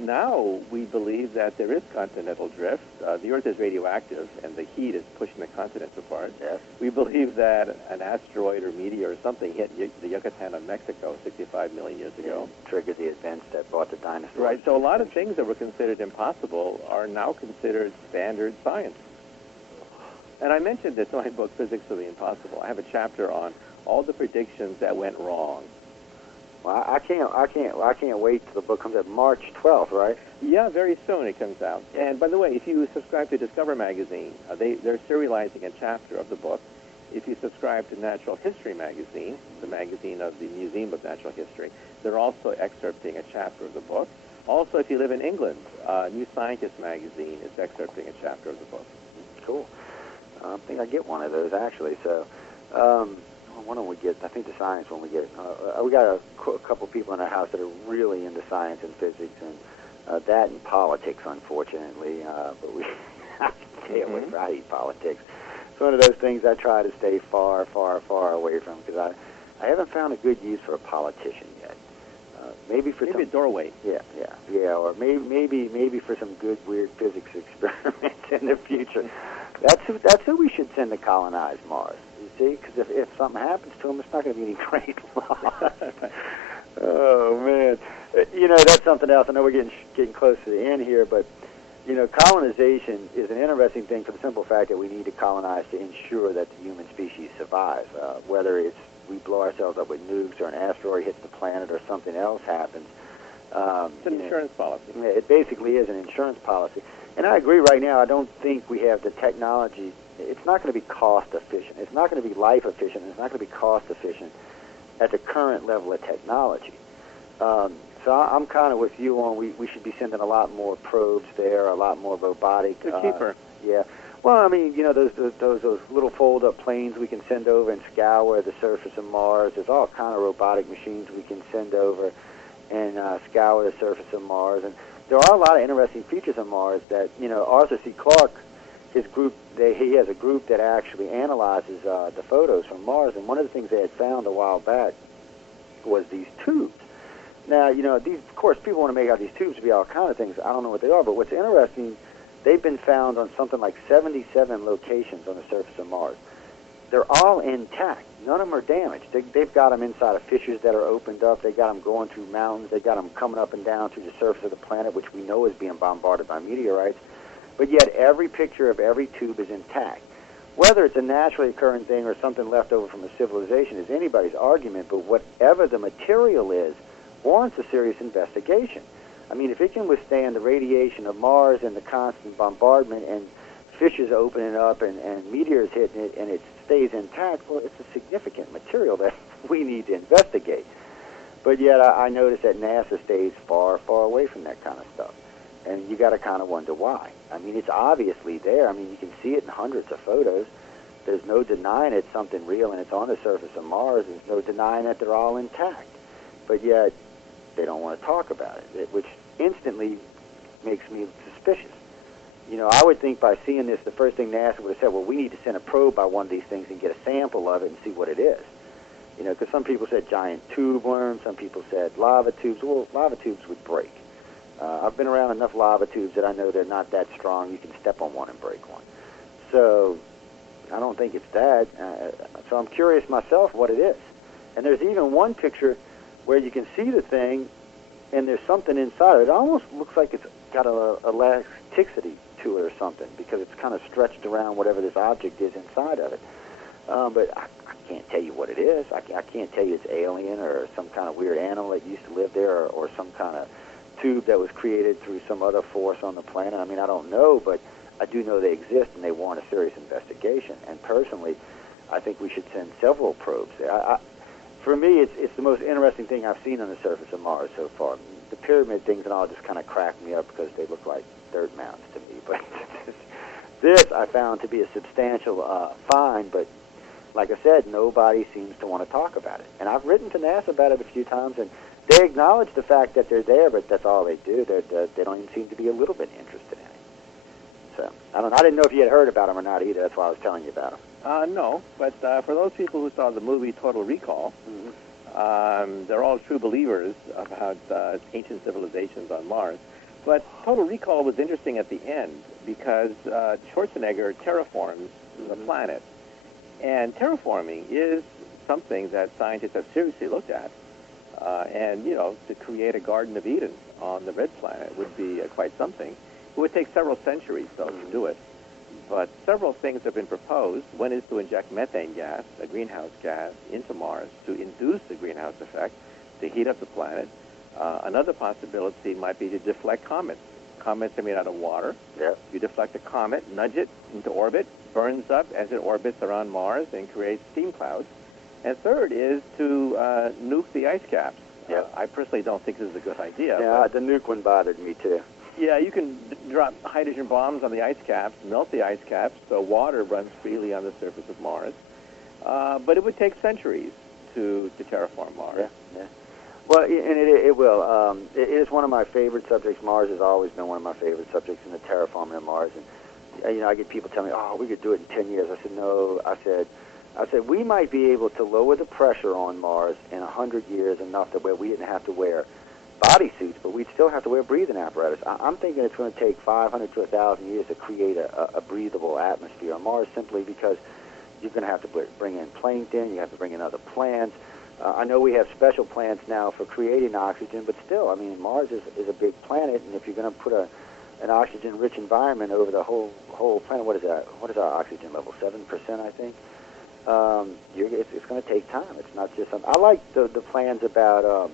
now we believe that there is continental drift. The Earth is radioactive, and the heat is pushing the continents apart. Yes. We believe that an asteroid or meteor or something hit the Yucatan of Mexico 65 million years ago. Triggered the events that brought the dinosaurs. Right, so a lot of things that were considered impossible are now considered standard science. And I mentioned this in my book, Physics of the Impossible. I have a chapter on all the predictions that went wrong. Well, I can't wait till the book comes out March 12th, right? Yeah, very soon it comes out. And by the way, if you subscribe to Discover magazine, they're serializing a chapter of the book. If you subscribe to Natural History magazine, the magazine of the Museum of Natural History, they're also excerpting a chapter of the book. Also, if you live in England, New Scientist magazine is excerpting a chapter of the book. Cool. I think I get one of those actually. So. When do we get? I think the science when we get. We got a couple people in our house that are really into science and physics, and that and politics, unfortunately. But we stay away from. I hate politics. It's one of those things I try to stay far, far, far away from because I haven't found a good use for a politician yet. Maybe a doorway. Yeah. Or maybe for some good weird physics experiments in the future. That's who we should send to colonize Mars. You see, because if something happens to them, it's not going to be any great loss. Oh man, that's something else. I know we're getting close to the end here, but colonization is an interesting thing for the simple fact that we need to colonize to ensure that the human species survives. Whether it's we blow ourselves up with nukes or an asteroid hits the planet or something else happens. It's an insurance policy. It basically is an insurance policy. And I agree right now, I don't think we have the technology. It's not going to be cost efficient. It's not going to be life efficient. It's not going to be cost efficient at the current level of technology. So I'm kind of with you on we should be sending a lot more probes there, a lot more robotic. They're cheaper. Yeah. Well, I mean, you know, those little fold-up planes we can send over and scour the surface of Mars. There's all kind of robotic machines we can send over and scour the surface of Mars. And there are a lot of interesting features on Mars that, you know, Arthur C. Clarke, his group, he has a group that actually analyzes the photos from Mars. And one of the things they had found a while back was these tubes. Now, you know, these, of course, people want to make out these tubes to be all kind of things. I don't know what they are, but what's interesting, they've been found on something like 77 locations on the surface of Mars. They're all intact. None of them are damaged. They've got them inside of fissures that are opened up. They got them going through mountains. They got them coming up and down through the surface of the planet, which we know is being bombarded by meteorites. But yet every picture of every tube is intact. Whether it's a naturally occurring thing or something left over from a civilization is anybody's argument, but whatever the material is warrants a serious investigation. I mean, if it can withstand the radiation of Mars and the constant bombardment and fissures opening up and meteors hitting it and it stays intact, well, it's a significant material that we need to investigate. But yet I notice that NASA stays far, far away from that kind of stuff. And you got to kind of wonder why. I mean, it's obviously there. I mean, you can see it in hundreds of photos. There's no denying it's something real and it's on the surface of Mars. There's no denying that they're all intact. But yet they don't want to talk about it, which instantly makes me suspicious. You know, I would think by seeing this, the first thing NASA would have said, well, we need to send a probe by one of these things and get a sample of it and see what it is. You know, because some people said giant tube worms, some people said lava tubes. Well, lava tubes would break. I've been around enough lava tubes that I know they're not that strong. You can step on one and break one. So I don't think it's that. So I'm curious myself what it is. And there's even one picture where you can see the thing and there's something inside of it. It almost looks like it's got a elasticity to it or something because it's kind of stretched around whatever this object is inside of it. But I can't tell you what it is. I can't tell you it's alien or some kind of weird animal that used to live there or some kind of tube that was created through some other force on the planet. I mean, I don't know, but I do know they exist and they warrant a serious investigation. And personally, I think we should send several probes there. For me, it's the most interesting thing I've seen on the surface of Mars so far. The pyramid things and all just kind of crack me up because they look like dirt mounds to me. But this I found to be a substantial find, but like I said, nobody seems to want to talk about it. And I've written to NASA about it a few times, and they acknowledge the fact that they're there, but that's all they do. They don't even seem to be a little bit interested in it. So I didn't know if you had heard about them or not either. That's why I was telling you about them. No, but for those people who saw the movie Total Recall, they're all true believers about ancient civilizations on Mars. But Total Recall was interesting at the end because Schwarzenegger terraforms the planet. And terraforming is something that scientists have seriously looked at. And, you know, to create a Garden of Eden on the red planet would be quite something. It would take several centuries, though, to do it. But several things have been proposed. One is to inject methane gas, a greenhouse gas, into Mars to induce the greenhouse effect, to heat up the planet. Another possibility might be to deflect comets. Comets are made out of water. Yep. You deflect a comet, nudge it into orbit, burns up as it orbits around Mars and creates steam clouds. And third is to nuke the ice caps. Yep. I personally don't think this is a good idea. Yeah, the nuke one bothered me, too. Yeah, you can drop hydrogen bombs on the ice caps, melt the ice caps, so water runs freely on the surface of Mars. But it would take centuries to terraform Mars. Yeah. Well, and it will. It is one of my favorite subjects. Mars has always been one of my favorite subjects in the terraforming of Mars. And, you know, I get people telling me, oh, we could do it in 10 years. I said, no. I said, we might be able to lower the pressure on Mars in 100 years enough that where we didn't have to wear bodysuits, but we'd still have to wear breathing apparatus. I'm thinking it's going to take 500 to 1,000 years to create a breathable atmosphere on Mars simply because you're going to have to bring in plankton, you have to bring in other plants. I know we have special plants now for creating oxygen, but still, I mean, Mars is a big planet, and if you're going to put an oxygen-rich environment over the whole planet, what is that? What is our oxygen level? 7%, I think. It's going to take time. It's not just something. I like the plans about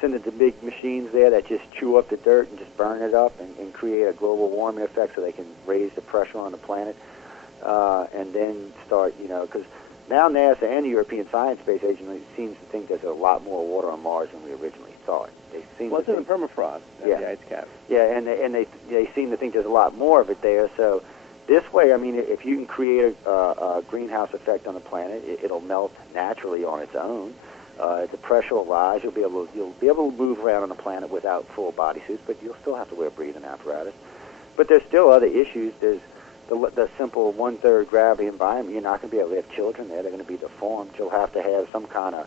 sending the big machines there that just chew up the dirt and just burn it up and create a global warming effect so they can raise the pressure on the planet and then start, you know, because now NASA and the European Science Space Agency seems to think there's a lot more water on Mars than we originally thought. They seem to think, the permafrost and the ice cap. Yeah, and they seem to think there's a lot more of it there. So, This way, I mean, if you can create a greenhouse effect on the planet, it'll melt naturally on its own. The pressure will rise. You'll be able to move around on the planet without full bodysuits, but you'll still have to wear breathing apparatus. But there's still other issues. There's the simple 1/3 gravity environment. You're not going to be able to have children there. They're going to be deformed. You'll have to have some kind of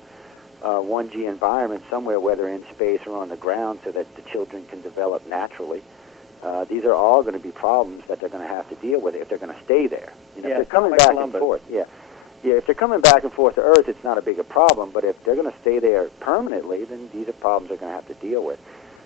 1G environment somewhere, whether in space or on the ground, so that the children can develop naturally. These are all going to be problems that they're going to have to deal with if they're going to stay there. You know, if they're coming back and forth, if they're coming back and forth to Earth, it's not a big a problem. But if they're going to stay there permanently, then these are problems they're going to have to deal with.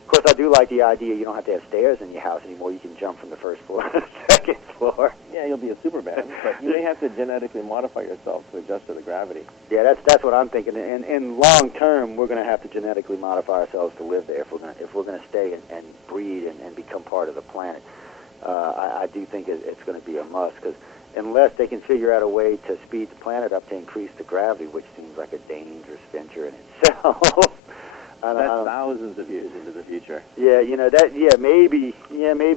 Of course, I do like the idea you don't have to have stairs in your house anymore. You can jump from the first floor to the second floor. Yeah, you'll be a Superman, but you may have to genetically modify yourself to adjust to the gravity. Yeah, that's what I'm thinking. And long term, we're going to have to genetically modify ourselves to live there if we're going to stay and breed and become part of the planet. I do think it's going to be a must, because unless they can figure out a way to speed the planet up to increase the gravity, which seems like a dangerous venture in itself. That's thousands of years into the future. Yeah, you know that. Yeah, maybe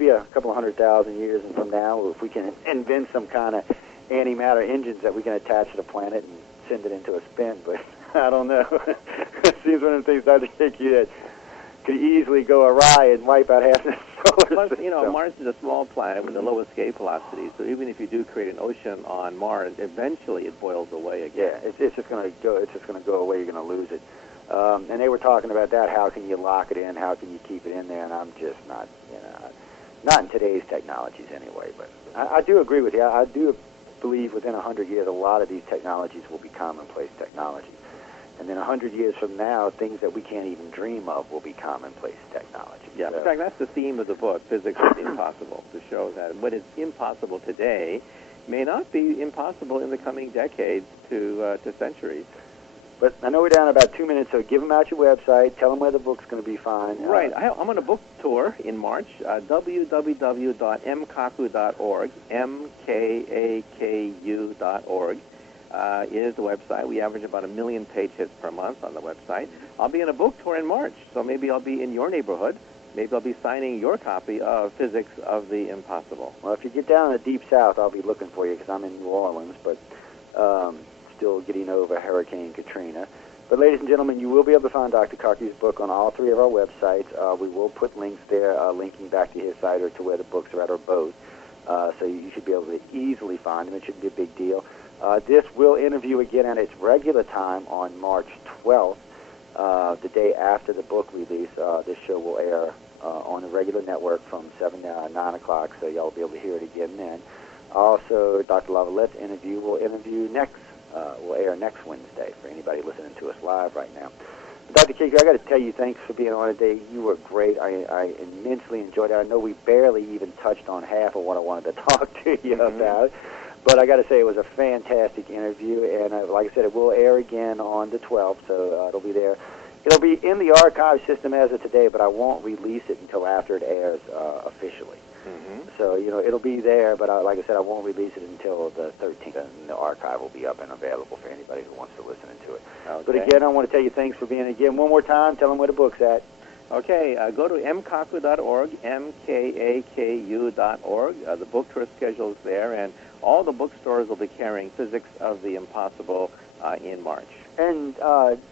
a couple of 100,000 years from now, if we can invent some kind of antimatter engines that we can attach to the planet and send it into a spin. But I don't know. It seems one of the things I think that could easily go awry and wipe out half the solar system. You know, Mars is a small planet with a low escape velocity, so even if you do create an ocean on Mars, eventually it boils away again. Yeah, it's just going to go. It's just going to go away. You're going to lose it. And they were talking about that. How can you lock it in? How can you keep it in there? And I'm just not, not in today's technologies anyway. But I do agree with you. I do believe within 100 years, a lot of these technologies will be commonplace technologies. And then 100 years from now, things that we can't even dream of will be commonplace technology. Yeah, in fact, that's the theme of the book, Physics of the Impossible, to show that what is impossible today may not be impossible in the coming decades to centuries. But I know we're down about 2 minutes, so give them out your website. Tell them where the book's going to be found. Right. I'm on a book tour in March. www.mkaku.org, mkaku.org is the website. We average about 1 million page hits per month on the website. I'll be on a book tour in March, so maybe I'll be in your neighborhood. Maybe I'll be signing your copy of Physics of the Impossible. Well, if you get down in the Deep South, I'll be looking for you, because I'm in New Orleans, but still getting over Hurricane Katrina. But ladies and gentlemen, you will be able to find Dr. Kaku's book on all 3 of our websites. We will put links there, linking back to his site or to where the books are at, or both. So you should be able to easily find them. It shouldn't be a big deal. This will interview again at its regular time on March 12th, the day after the book release. This show will air on the regular network from 7 to 9 o'clock, so y'all will be able to hear it again then. Also, Dr. Lavallette's interview will air next Wednesday for anybody listening to us live right now. Dr. Kaku, I got to tell you, thanks for being on today. You were great. I immensely enjoyed it. I know we barely even touched on half of what I wanted to talk to you about, but I got to say it was a fantastic interview, and like I said, it will air again on the 12th, so it'll be there. It'll be in the archive system as of today, but I won't release it until after it airs officially. So, it'll be there, but like I said, I won't release it until the 13th, and the archive will be up and available for anybody who wants to listen to it. Okay. But again, I want to tell you thanks for being again. One more time, tell them where the book's at. Okay, go to mkaku.org, mkaku.org. The book tour schedule is there, and all the bookstores will be carrying Physics of the Impossible in March. And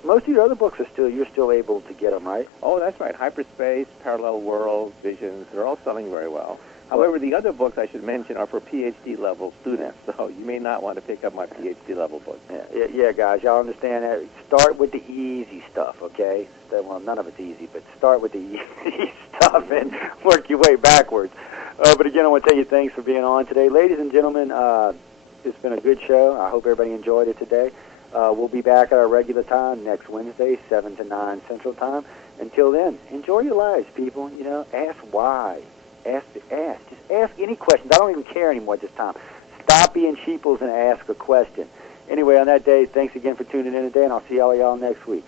most of your other books you're still able to get them, right? Oh, that's right. Hyperspace, Parallel Worlds, Visions, they're all selling very well. However, the other books I should mention are for PhD-level students, so you may not want to pick up my PhD-level book. Yeah, guys, y'all understand that. Start with the easy stuff, okay? Well, none of it's easy, but start with the easy stuff and work your way backwards. But again, I want to tell you thanks for being on today. Ladies and gentlemen, it's been a good show. I hope everybody enjoyed it today. We'll be back at our regular time next Wednesday, 7 to 9 Central Time. Until then, enjoy your lives, people. Ask why. Ask. Just ask any questions. I don't even care anymore at this time. Stop being sheeples and ask a question. Anyway, on that day, thanks again for tuning in today, and I'll see all of y'all next week.